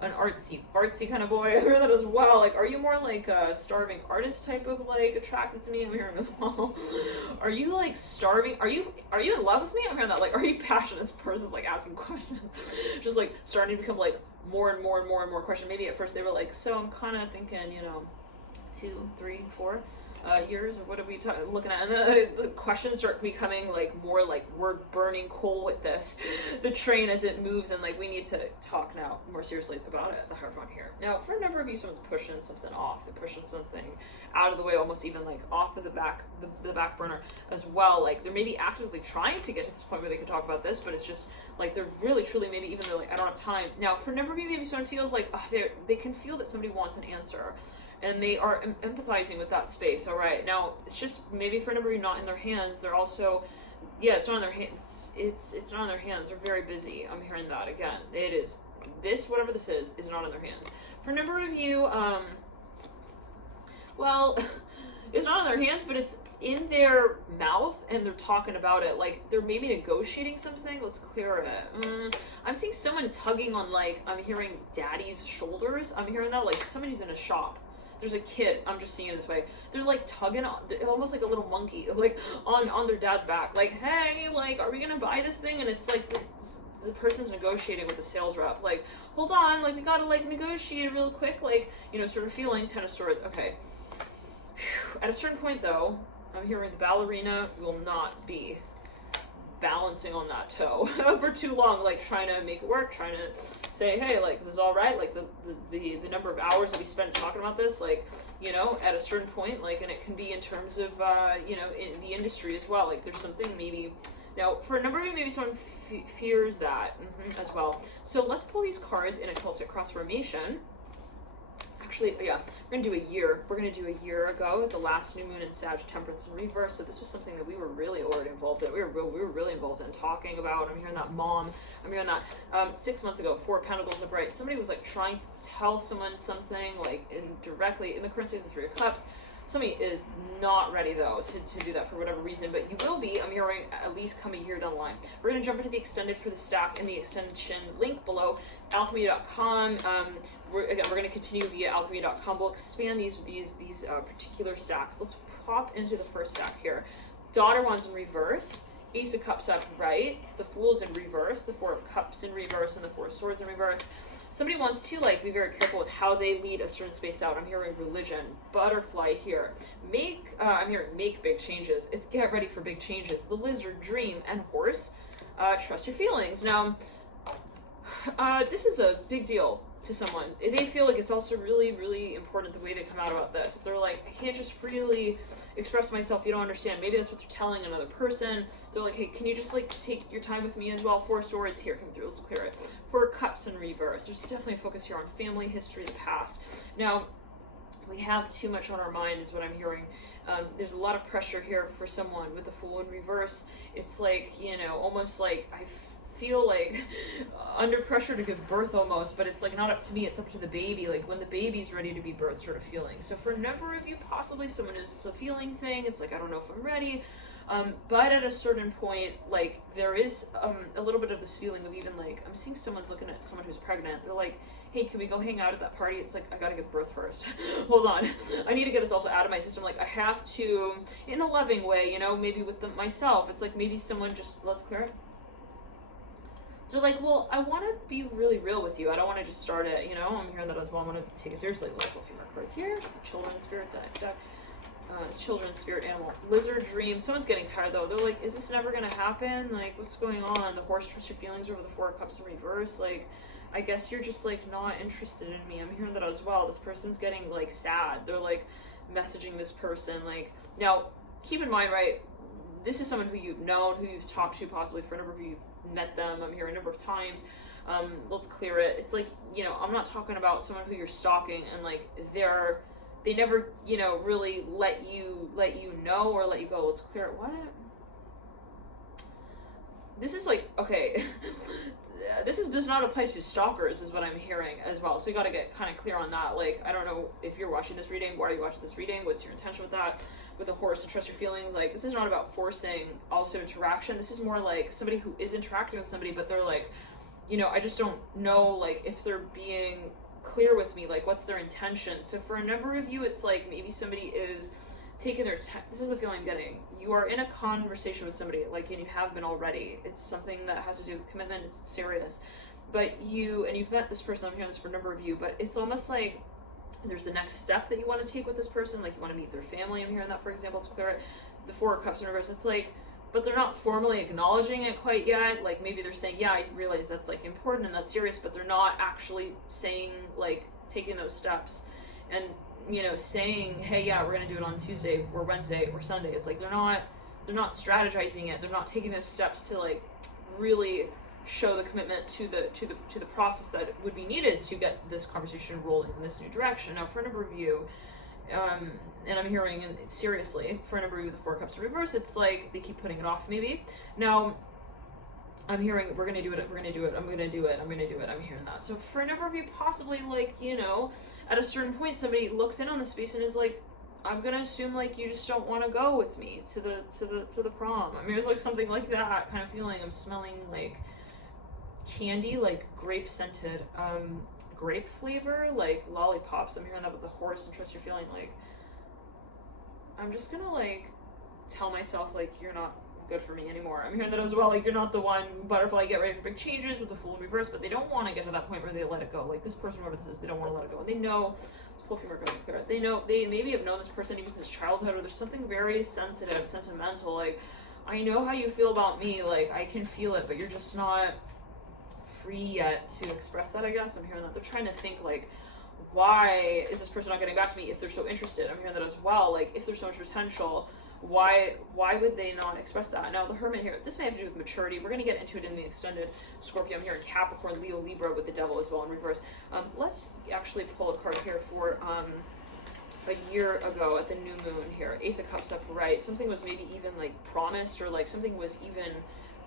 An artsy kind of boy? I'm hearing that as well. Like, are you more like a starving artist type of, like, attracted to me? I'm hearing as well. Are you, like, starving? Are you in love with me? I'm hearing that. Like, are you passionate? This person's, like, asking questions. Just, like, starting to become, like, more and more and more and more questions. Maybe at first they were like, so I'm kind of thinking, you know, 2, 3, 4 years, or what are we looking at? And then the questions start becoming, like, more like we're burning coal with this, the train as it moves, and, like, we need to talk now more seriously about it, the Hierophant here. Now, for a number of you, someone's pushing something off. They're pushing something out of the way, almost even, like, off of the back burner as well. Like, they're maybe actively trying to get to this point where they can talk about this, but it's just, like, they're really, truly, maybe even they're like, I don't have time. Now, for a number of you, maybe someone feels like, they can feel that somebody wants an answer, and they are empathizing with that space. All right. Now, it's just maybe for a number of you not in their hands. They're also, it's not in their hands. It's not in their hands. They're very busy. I'm hearing that again. It is this, whatever this is not in their hands. For a number of you, well, it's not in their hands, but it's in their mouth, and they're talking about it. Like, they're maybe negotiating something. Let's clear it. I'm seeing someone tugging on, like, I'm hearing daddy's shoulders. I'm hearing that, like, somebody's in a shop. There's a kid, I'm just seeing it this way. They're, like, tugging on, almost like a little monkey, like, on their dad's back. Like, hey, like, are we gonna buy this thing? And it's like, the person's negotiating with the sales rep. Like, hold on, like, we gotta, like, negotiate real quick. Like, you know, sort of feeling 10 of Swords. Okay. At a certain point, though, I'm hearing the ballerina will not be balancing on that toe for too long, like, trying to make it work, trying to say, hey, like, this is all right. Like, the number of hours that we spent talking about this, like, you know, at a certain point, like, and it can be in terms of, you know, in the industry as well. Like, there's something maybe. Now, for a number of you, maybe someone fears that as well. So let's pull these cards in a cultic cross formation. Actually, yeah, we're going to do a year. We're going to do a year ago, the last new moon in Sag, Temperance, and Reverse. So this was something that we were really already involved in. We were really involved in talking about. I'm hearing that mom. I'm hearing that 6 months ago, 4 Pentacles upright. Somebody was, like, trying to tell someone something, like, indirectly. In the current state of the 3 of Cups, somebody is not ready, though, to do that for whatever reason, but you will be, I'm hearing, at least come a year down the line. We're going to jump into the extended for the stack in the extension link below, alchemy.com. We're going to continue via alchemy.com. We'll expand these particular stacks. Let's pop into the first stack here. Daughter Wands in reverse, Ace of Cups upright, the Fool's in reverse, the 4 of Cups in reverse, and the 4 of Swords in reverse. Somebody wants to, like, be very careful with how they lead a certain space out. I'm hearing religion, butterfly here. I'm hearing make big changes. It's get ready for big changes. The Lizard, dream, and horse. Trust your feelings. Now, this is a big deal to someone. They feel like it's also really, really important the way they come out about this. They're like, I can't just freely express myself. You don't understand. Maybe that's what they're telling another person. They're like, hey, can you just, like, take your time with me as well? 4 Swords here, come through. Let's clear it. 4 Cups in reverse. There's definitely a focus here on family history, the past. Now, we have too much on our mind is what I'm hearing. There's a lot of pressure here for someone with the Fool in reverse. It's like, you know, almost like I feel like under pressure to give birth almost, but it's like not up to me, it's up to the baby, like when the baby's ready to be birthed sort of feeling. So for a number of you, possibly someone is a feeling thing. It's like, I don't know if I'm ready. But at a certain point, like, there is a little bit of this feeling of even, like, I'm seeing someone's looking at someone who's pregnant. They're like, hey, can we go hang out at that party? It's like, I gotta give birth first. Hold on. I need to get this also out of my system. Like, I have to, in a loving way, you know, maybe with myself. It's like maybe someone just, let's clear it. they're like, well, I want to be really real with you. I don't want to just start it, you know? I'm hearing that as well. I want to take it seriously. Like, a few more cards here. Children, spirit, children, spirit, animal, lizard, dream. Someone's getting tired though. They're like, is this never gonna happen? Like, what's going on? The horse, trust your feelings over the Four of Cups in reverse. Like, I guess you're just like not interested in me. I'm hearing that as well. This person's getting like sad. They're like messaging this person. Like, now keep in mind, right? This is someone who you've known, who you've talked to possibly for a number of you. You've met them. I'm hearing a number of times. Let's clear it. It's like, you know, I'm not talking about someone who you're stalking and like they never, you know, really let you know or let you go. Let's clear it. What? This is like, okay. This does not apply to stalkers is what I'm hearing as well. So you got to get kind of clear on that. Like, I don't know if you're watching this reading. Why are you watching this reading? What's your intention with that? With the horse, to trust your feelings. Like, this is not about forcing also interaction. This is more like somebody who is interacting with somebody, but they're like, you know, I just don't know, like, if they're being clear with me, like, what's their intention. So for a number of you, it's like maybe somebody is taking their this is the feeling I'm getting. You are in a conversation with somebody, like, and you have been already. It's something that has to do with commitment. It's serious. But you've met this person. I'm hearing this for a number of you, but it's almost like there's the next step that you want to take with this person. Like, you want to meet their family. I'm hearing that, for example. Let's clear it. The Four of Cups in reverse. It's like, but they're not formally acknowledging it quite yet. Like, maybe they're saying, yeah, I realize that's like important and that's serious, but they're not actually saying, like, taking those steps and, you know, saying, hey, yeah, we're gonna do it on Tuesday or Wednesday or Sunday. It's like they're not strategizing it. They're not taking those steps to like really show the commitment to the process that would be needed to get this conversation rolling in this new direction. Now, for a number of you, and I'm hearing, and seriously, for a number of you, the Four Cups in reverse, it's like they keep putting it off maybe. Now, I'm hearing, we're going to do it, I'm hearing that. So for a number of you, possibly, like, you know, at a certain point, somebody looks in on the space and is like, I'm going to assume, like, you just don't want to go with me to the prom. I mean, it's like something like that kind of feeling. I'm smelling, like, candy, like grape scented, grape flavor, like lollipops. I'm hearing that with the horse and trust your feeling. Like, I'm just gonna like tell myself like you're not good for me anymore. I'm hearing that as well. Like, you're not the one. Butterfly, get ready for big changes with the Fool in reverse, but they don't want to get to that point where they let it go. Like, this person, whoever this is, they don't want to let it go. And they know. Let's pull a few more cards. Clear it. They know. They maybe have known this person even since childhood, or there's something very sensitive, sentimental. Like, I know how you feel about me. Like, I can feel it, but you're just not free yet to express that, I guess. I'm hearing that. They're trying to think, like, why is this person not getting back to me if they're so interested? I'm hearing that as well. Like, if there's so much potential, why would they not express that? Now, the Hermit here, this may have to do with maturity. We're going to get into it in the extended Scorpio. I'm hearing Capricorn, Leo, Libra with the Devil as well in reverse. Let's actually pull a card here for a year ago at the new moon here. Ace of Cups upright. Something was maybe even, like, promised, or, like, something was even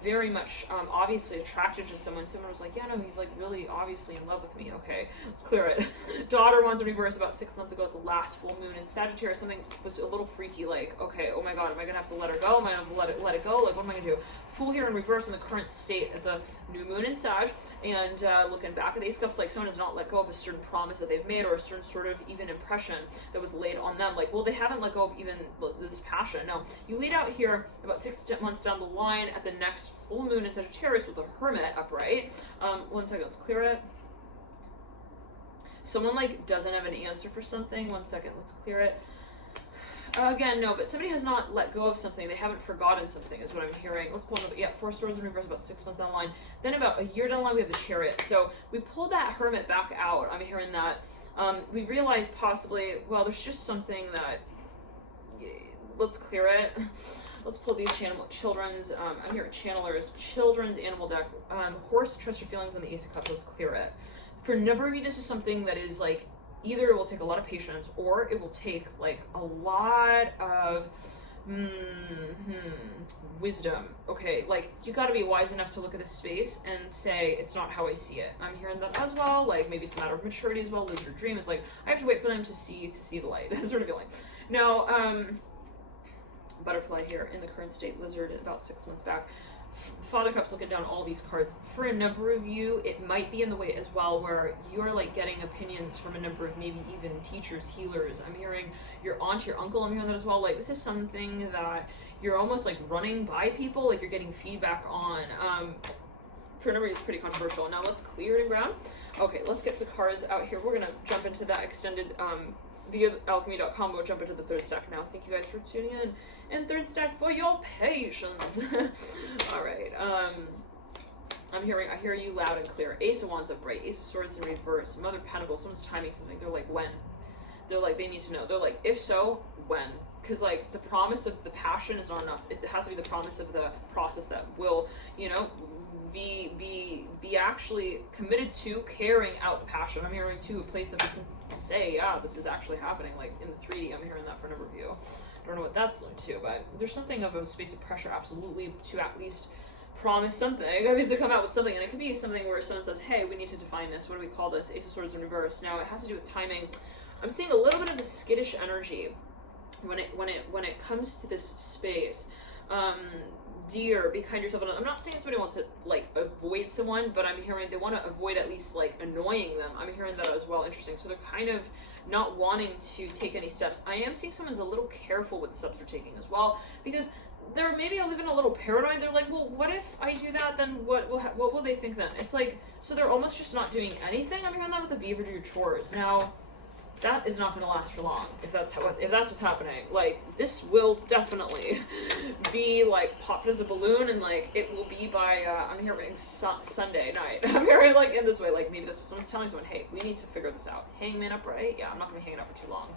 very much obviously attractive to someone. Someone was like, yeah, no, he's like really obviously in love with me. Okay, let's clear it. Daughter wants in reverse about 6 months ago at the last full moon in Sagittarius. Something was a little freaky, like, okay, oh my god, am I gonna have to let her go? Am I gonna let it go? Like, what am I gonna do? Fool here in reverse in the current state at the new moon in Sag, and looking back at the Ace of Cups, like, someone has not let go of a certain promise that they've made, or a certain sort of even impression that was laid on them. Like, well, they haven't let go of even this passion. No, you laid out here about 6 months down the line at the next full moon in Sagittarius with the Hermit upright. 1 second, let's clear it. Someone like doesn't have an answer for something. 1 second, let's clear it. Again, no, but somebody has not let go of something. They haven't forgotten something, is what I'm hearing. Let's pull another. Yeah, 4 swords in reverse about 6 months down the line. Then about a year down the line, we have the Chariot. So we pulled that Hermit back out. I'm hearing that. We realized possibly, well, there's just something that. Let's clear it. Let's pull these children's, I'm hearing channelers, children's animal deck, horse, trust your feelings on the Ace of Cups. Let's clear it. For a number of you, this is something that is like, either it will take a lot of patience, or it will take like a lot of wisdom. Okay, like, you got to be wise enough to look at this space and say, it's not how I see it. I'm hearing that as well. Like, maybe it's a matter of maturity as well. Lizard dream is like, I have to wait for them to see the light. Sort of feeling. Now, Butterfly here in the current state, Lizard about 6 months back. Father Cups, looking down all these cards. For a number of you, it might be in the way as well, where you're like getting opinions from a number of maybe even teachers, healers. I'm hearing your aunt, your uncle. I'm hearing that as well. Like, this is something that you're almost like running by people, like you're getting feedback on. for a number is pretty controversial. Now let's clear it and ground. Okay, let's get the cards out here. We're gonna jump into that extended via alchemy.com. We'll jump into the third stack now. Thank you guys for tuning in. And third stack for your patience. All right. I hear you loud and clear. Ace of Wands upright. Ace of Swords in reverse. Mother of Pentacles. Someone's timing something. They're like, when? They're like, they need to know. They're like, if so, when? Because like the promise of the passion is not enough. It has to be the promise of the process that will, you know, be actually committed to carrying out the passion. I'm hearing to a place that we can say, yeah, this is actually happening. Like in the 3D, I'm hearing that for a number of you. I don't know what that's linked to, but there's something of a space of pressure, absolutely, to at least promise something. I mean, to come out with something, and it could be something where someone says, hey, we need to define this. What do we call this? Ace of Swords in reverse. Now it has to do with timing. I'm seeing a little bit of the skittish energy when it comes to this space. Dear, be kind to yourself. I'm not saying somebody wants to like avoid someone, but I'm hearing they want to avoid at least like annoying them. I'm hearing that as well. Interesting. So they're kind of not wanting to take any steps. I am seeing someone's a little careful with the steps they're taking as well, because they're maybe living a little paranoid. They're like, well, what if I do that? Then what will they think then? It's like, so they're almost just not doing anything. I'm hearing that with the beaver do your chores. Now, that is not going to last for long if that's what's happening. Like, this will definitely be like popped as a balloon, and like it will be by I'm hearing Sunday night. I'm hearing like in this way, like maybe that's what someone's telling someone, hey, we need to figure this out. Hangman upright, yeah, I'm not going to be hanging out for too long.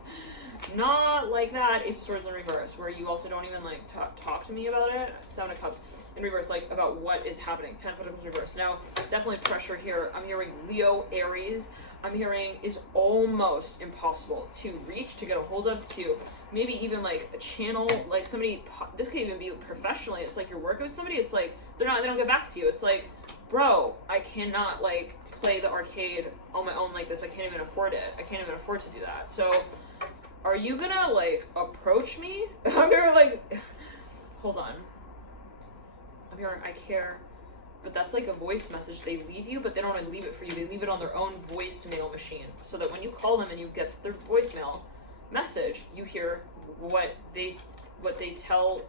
Not like that. Ace of Swords in reverse, where you also don't even like talk to me about it. Seven of Cups in reverse, like about what is happening. Ten of Pentacles reverse. Now, definitely pressure here. I'm hearing Leo, Aries. I'm hearing is almost impossible to reach, to get a hold of, to maybe even like a channel, like somebody. This could even be professionally. It's like you're working with somebody. It's like they don't get back to you. It's like, bro, I cannot like play the arcade on my own like this. I can't even afford it. I can't even afford to do that. So, are you gonna like approach me? I'm hearing like, hold on. I'm hearing I care. But that's like a voice message they leave you, but they don't leave it for you. They leave it on their own voicemail machine, so that when you call them and you get their voicemail message, you hear what they tell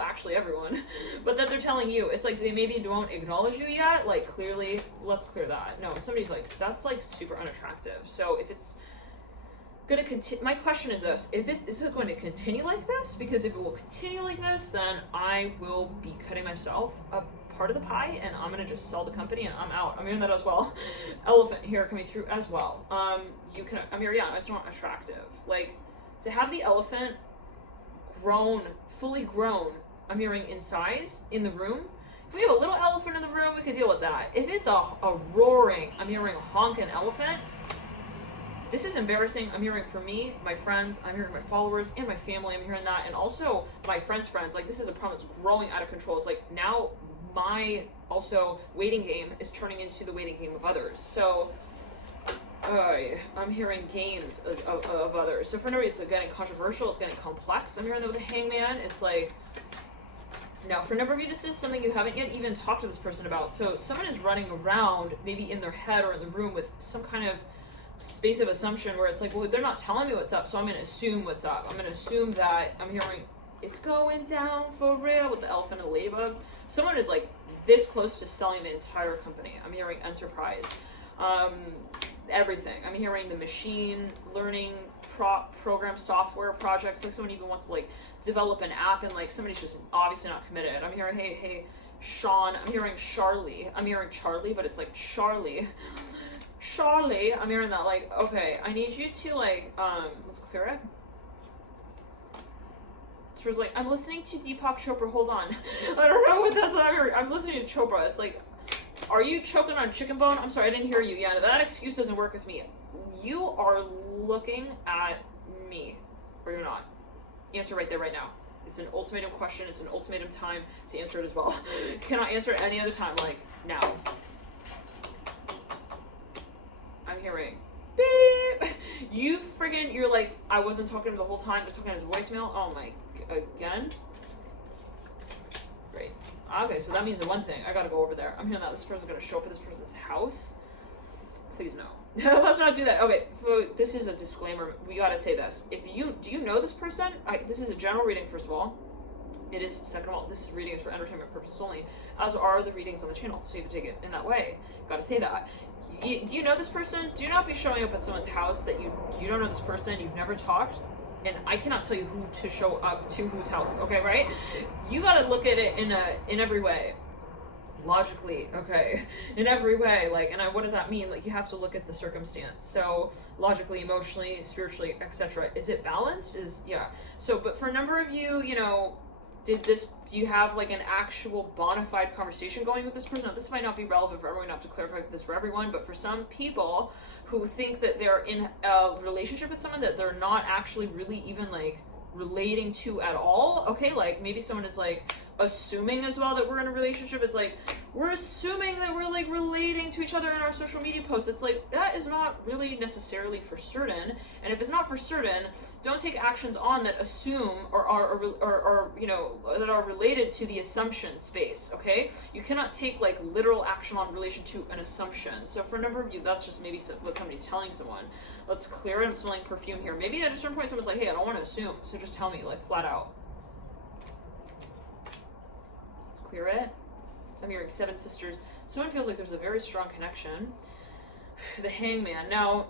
actually everyone, but that they're telling you. It's like they maybe don't acknowledge you yet. Like, clearly, let's clear that. No, somebody's like, that's like super unattractive. So if it's gonna continue, my question is this: is it going to continue like this? Because if it will continue like this, then I will be cutting myself a part of the pie, and I'm gonna just sell the company, and I'm out. I'm hearing that as well. Elephant here coming through as well. I'm here. Yeah, it's not attractive. Like, to have the elephant grown, fully grown. I'm hearing in size in the room. If we have a little elephant in the room, we can deal with that. If it's a roaring, I'm hearing honking elephant. This is embarrassing. I'm hearing for me, my friends, I'm hearing my followers, and my family. I'm hearing that, and also my friends' friends. Like, this is a problem that's growing out of control. It's like now my also waiting game is turning into the waiting game of others. So I'm hearing games of others. So for no reason, it's getting controversial. It's getting complex. I'm hearing that with the Hangman. It's like, now for a number of you, this is something you haven't yet even talked to this person about. So someone is running around, maybe in their head or in the room, with some kind of space of assumption where it's like, well, they're not telling me what's up, so I'm going to assume what's up. I'm going to assume that I'm hearing it's going down for real with the elephant and the ladybug. Someone is like this close to selling the entire company. I'm hearing enterprise, everything. I'm hearing the machine learning program software projects. Like someone even wants to like develop an app, and like somebody's just obviously not committed. I'm hearing, hey, Sean. I'm hearing Charlie. I'm hearing Charlie, but it's like Charlie. I'm hearing that, like, okay, I need you to, like, let's clear it. It's like, I'm listening to Deepak Chopra, hold on. I don't know what that's, I'm listening to Chopra. It's like, are you choking on chicken bone? I'm sorry, I didn't hear you. Yeah, that excuse doesn't work with me. You are looking at me, or you're not. Answer right there, right now. It's an ultimatum question. It's an ultimatum time to answer it as well. Cannot answer it any other time, like, now. I'm hearing beep. You're like, I wasn't talking to him the whole time, just talking on his voicemail. Oh my, again? Great. Okay, so that means the one thing. I gotta go over there. I'm hearing that this person's gonna show up at this person's house. Please no. Let's not do that. Okay, so this is a disclaimer. We gotta say this. Do you know this person? This is a general reading, first of all. It is, second of all, this reading is for entertainment purposes only, as are the readings on the channel, so you have to take it in that way. Gotta say that. Do you know this person? Do not be showing up at someone's house that you don't know this person, you've never talked, and I cannot tell you who to show up to whose house, okay, right? You gotta look at it in every way. Logically, okay, in every way, like, and what does that mean? Like, you have to look at the circumstance. So logically, emotionally, spiritually, etc. Is it balanced? Yeah. So, but for a number of you, you know, do you have like an actual bona fide conversation going with this person? Now, this might not be relevant for everyone, I have to clarify this for everyone, but for some people who think that they're in a relationship with someone that they're not actually really even like relating to at all, okay, like maybe someone is like assuming as well that we're in a relationship. It's like we're assuming that we're like relating to each other in our social media posts. It's like that is not really necessarily for certain, and if it's not for certain, don't take actions on that assume or you know, that are related to the assumption space, okay? You cannot take like literal action on relation to an assumption. So for a number of you, that's just maybe what somebody's telling someone. Let's clear it. I'm smelling perfume here. Maybe at a certain point someone's like, hey, I don't want to assume, so just tell me, like, flat out. Let's clear it. I'm hearing Seven Sisters. Someone feels like there's a very strong connection. The Hangman. Now,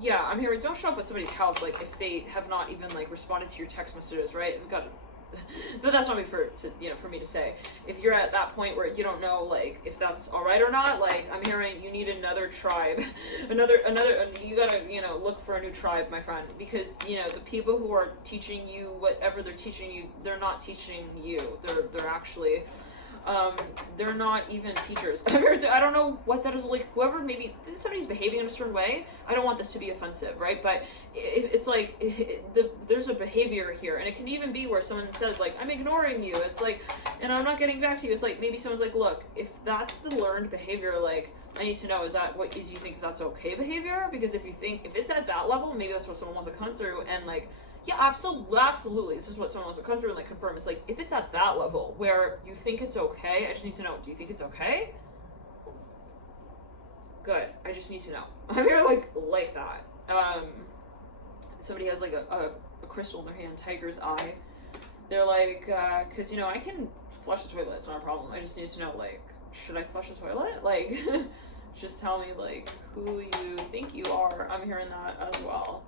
yeah, I'm hearing don't show up at somebody's house, like, if they have not even, like, responded to your text messages, right? We've got to, but that's not me for me to say. If you're at that point where you don't know, like, if that's all right or not, like, I'm hearing you need another tribe, another, you gotta, you know, look for a new tribe, my friend, because, you know, the people who are teaching you whatever they're teaching you, they're not teaching you. They're actually, they're not even teachers. I don't know what that is, like, whoever, maybe somebody's behaving in a certain way, I don't want this to be offensive, right? But it's like, there's a behavior here, and it can even be where someone says, like, I'm ignoring you, it's like, and I'm not getting back to you. It's like, maybe someone's like, look, if that's the learned behavior, like, I need to know, is you think that's okay behavior? Because if it's at that level, maybe that's what someone wants to come through, and, like, yeah, absolutely. This is what someone wants to come through and, like, confirm. It's like, if it's at that level where you think it's okay, I just need to know, do you think it's okay? Good. I just need to know. I'm here, like that. Somebody has, like, a crystal in their hand, tiger's eye. They're like, because, you know, I can flush the toilet. It's not a problem. I just need to know, like, should I flush the toilet? Like, just tell me, like, who you think you are. I'm hearing that as well.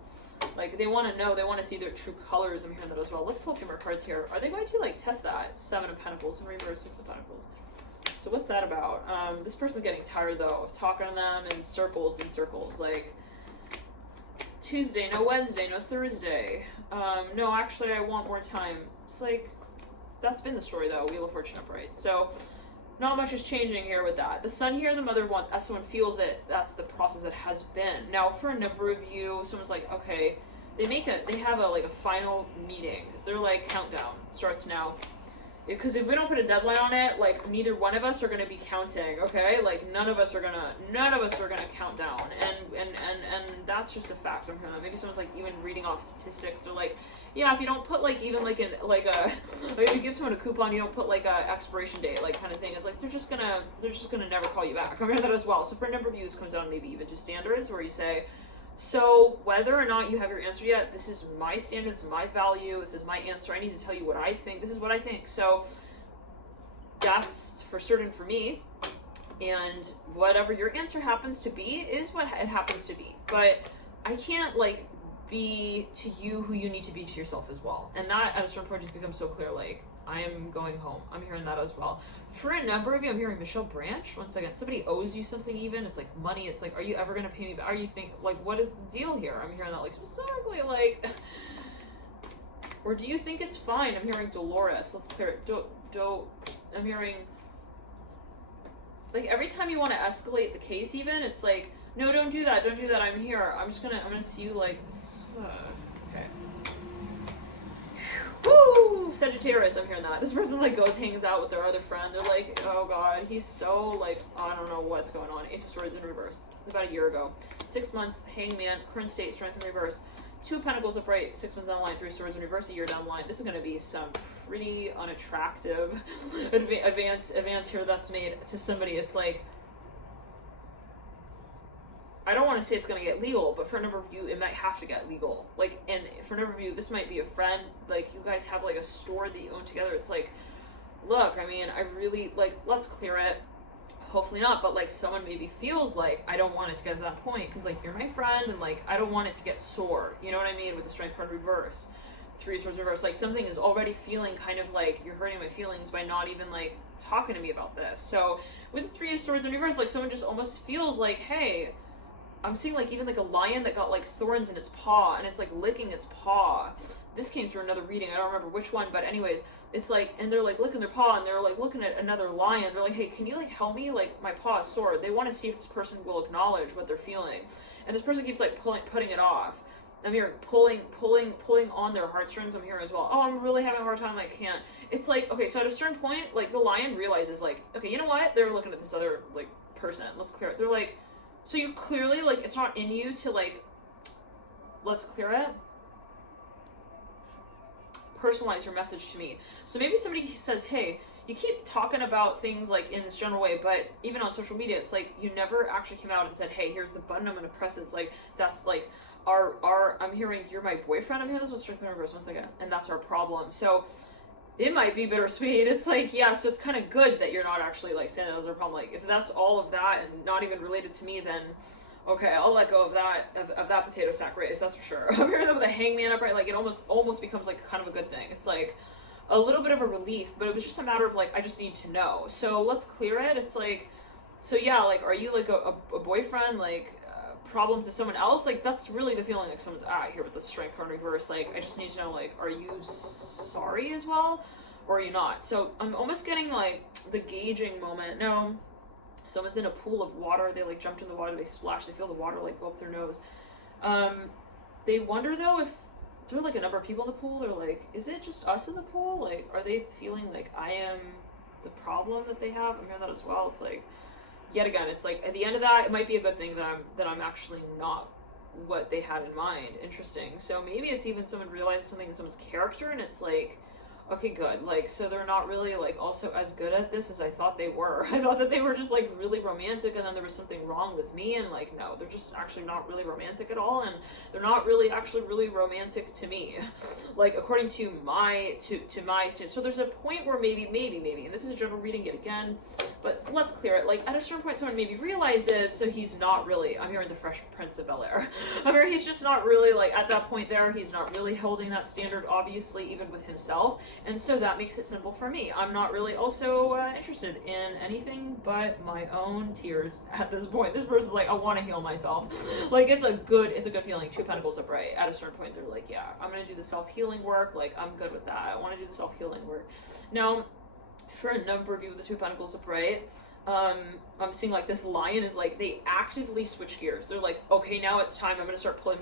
Like, they want to know, they want to see their true colors. I'm hearing that as well. Let's pull a few more cards here. Are they going to, like, test that? Seven of Pentacles, reverse, Six of Pentacles. So what's that about? This person's getting tired, though, of talking to them in circles and circles. Like, Tuesday, no Wednesday, no Thursday. No, actually, I want more time. It's like, that's been the story, though. Wheel of Fortune upright. So, not much is changing here with that. The Sun here, the Mother wants, as someone feels it, that's the process that has been. Now, for a number of you, someone's like, okay, they have a final meeting. They're like, countdown starts now. Because if we don't put a deadline on it, like, neither one of us are going to be counting, okay? Like, none of us are gonna count down, and that's just a fact. I'm hearing that. Maybe someone's like even reading off statistics. They're like, yeah, if you don't put like even like if you give someone a coupon, you don't put like a expiration date, like, kind of thing. It's like they're just gonna never call you back. I'm hearing that as well. So for a number of you, this comes down maybe even to standards, where you say, so whether or not you have your answer yet, this is my standards, my value, this is my answer, I need to tell you what I think, this is what I think. So that's for certain for me, and whatever your answer happens to be is what it happens to be. But I can't, like, be to you who you need to be to yourself as well. And that at a certain point just becomes so clear, like, I am going home. I'm hearing that as well. For a number of you, I'm hearing Michelle Branch. One second. Somebody owes you something even. It's like money. It's like, are you ever going to pay me back? Are you think, like, what is the deal here? I'm hearing that, like, specifically, like, or do you think it's fine? I'm hearing Dolores. Let's clear it. I'm hearing, like, every time you want to escalate the case even, it's like, no, don't do that. Don't do that. I'm here. I'm gonna see you, like, okay. Woo! Sagittarius, I'm hearing that. This person, like, hangs out with their other friend. They're like, oh god, he's so, like, I don't know what's going on. Ace of Swords in reverse. About a year ago. 6 months, Hangman, current state, Strength in reverse. 2 of Pentacles upright, 6 months down the line, 3 Swords in reverse, a year down the line. This is going to be some pretty unattractive advance here that's made to somebody. It's like, I don't want to say it's going to get legal, but for a number of you, it might have to get legal. Like, and for a number of you, this might be a friend, like, you guys have, like, a store that you own together. It's like, look, I mean, I really, like, let's clear it. Hopefully not, but, like, someone maybe feels like, I don't want it to get to that point, because, like, you're my friend, and, like, I don't want it to get sore. You know what I mean? With the Strength card reverse. 3 of Swords reverse. Like, something is already feeling kind of like, you're hurting my feelings by not even, like, talking to me about this. So, with the 3 of Swords in reverse, like, someone just almost feels like, hey, I'm seeing, like, even, like, a lion that got, like, thorns in its paw, and it's, like, licking its paw. This came through another reading, I don't remember which one, but anyways, it's, like, and they're, like, licking their paw, and they're, like, looking at another lion. They're like, hey, can you, like, help me? Like, my paw is sore. They want to see if this person will acknowledge what they're feeling. And this person keeps, like, putting it off. I'm hearing pulling on their heartstrings. I'm hearing as well, oh, I'm really having a hard time, I can't. It's like, okay, so at a certain point, like, the lion realizes, like, okay, you know what? They're looking at this other, like, person. Let's clear it. They're like, so you clearly, like, it's not in you to, like, let's clear it. Personalize your message to me. So maybe somebody says, hey, you keep talking about things, like, in this general way, but even on social media, it's like, you never actually came out and said, hey, here's the button I'm going to press. It's like, that's, like, I'm hearing, you're my boyfriend. I'm hearing this with Strength in reverse, one second, and that's our problem. So it might be bittersweet. It's like, yeah, so it's kind of good that you're not actually, like, saying that was our problem. Like, if that's all of that and not even related to me, then okay, I'll let go of that potato sack race, that's for sure. I'm hearing that with a hangman upright, like, it almost becomes, like, kind of a good thing. It's like a little bit of a relief, but it was just a matter of, like, I just need to know. So let's clear it. It's like, so yeah, like, are you, like, a boyfriend, like, problem to someone else? Like, that's really the feeling, like, someone's here with the Strength card reverse. Like, I just need to know, like, are you sorry as well, or are you not? So I'm almost getting, like, the gauging moment. No, someone's in a pool of water, they, like, jumped in the water, they splash, they feel the water, like, go up their nose. They wonder, though, if there are, like, a number of people in the pool, or, like, is it just us in the pool? Like, are they feeling like I am the problem that they have? I'm hearing that as well. It's like, yet again, it's like, at the end of that, it might be a good thing that I'm actually not what they had in mind. Interesting. So maybe it's even someone realizes something in someone's character, and it's like, okay, good. Like, so they're not really, like, also as good at this as I thought they were. I thought that they were just, like, really romantic, and then there was something wrong with me, and, like, no, they're just actually not really romantic at all, and they're not really actually really romantic to me. Like, according to my stance. So there's a point where maybe, and this is a general reading yet again, but let's clear it. Like, at a certain point, someone maybe realizes, so he's not really, I'm hearing the Fresh Prince of Bel-Air. I'm hearing he's just not really, like, at that point there, he's not really holding that standard, obviously, even with himself. And so that makes it simple for me. I'm not really also interested in anything but my own tears at this point. This person's like, I want to heal myself. Like, it's a good feeling. 2 of Pentacles upright. At a certain point, they're like, yeah, I'm going to do the self-healing work. Like, I'm good with that. I want to do the self-healing work. Now, for a number of you with the 2 of Pentacles upright, I'm seeing, like, this lion is, like, they actively switch gears. They're like, okay, now it's time. I'm going to start pulling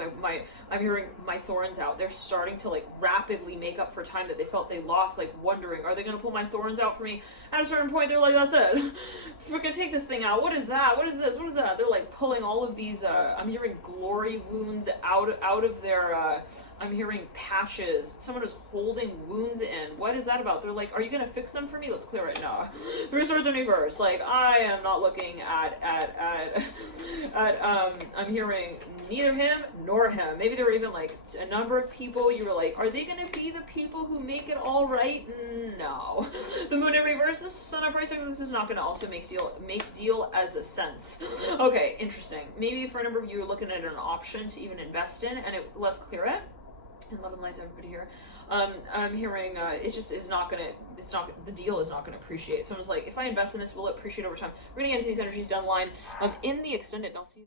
I'm hearing my thorns out. They're starting to, like, rapidly make up for time that they felt they lost, like, wondering, are they going to pull my thorns out for me? At a certain point, they're like, that's it. We're going to take this thing out. What is that? What is this? What is that? They're, like, pulling all of these, I'm hearing glory wounds out of their, I'm hearing patches. Someone is holding wounds in. What is that about? They're like, are you going to fix them for me? Let's clear it. No. 3 of Swords in reverse. Like, I am not looking at I'm hearing neither him nor him. Maybe there were even, like, a number of people you were like, are they going to be the people who make it all right? No. The Moon in reverse, the Sun upright, this is not going to also make deal as a sense. Okay, interesting. Maybe for a number of you are looking at an option to even invest in, and let's clear it. And love and light to everybody here. I'm hearing it just is not gonna. The deal is not gonna appreciate. Someone's like, if I invest in this, will it appreciate over time? We're gonna get into these energies down the line. In the extended, and I'll see.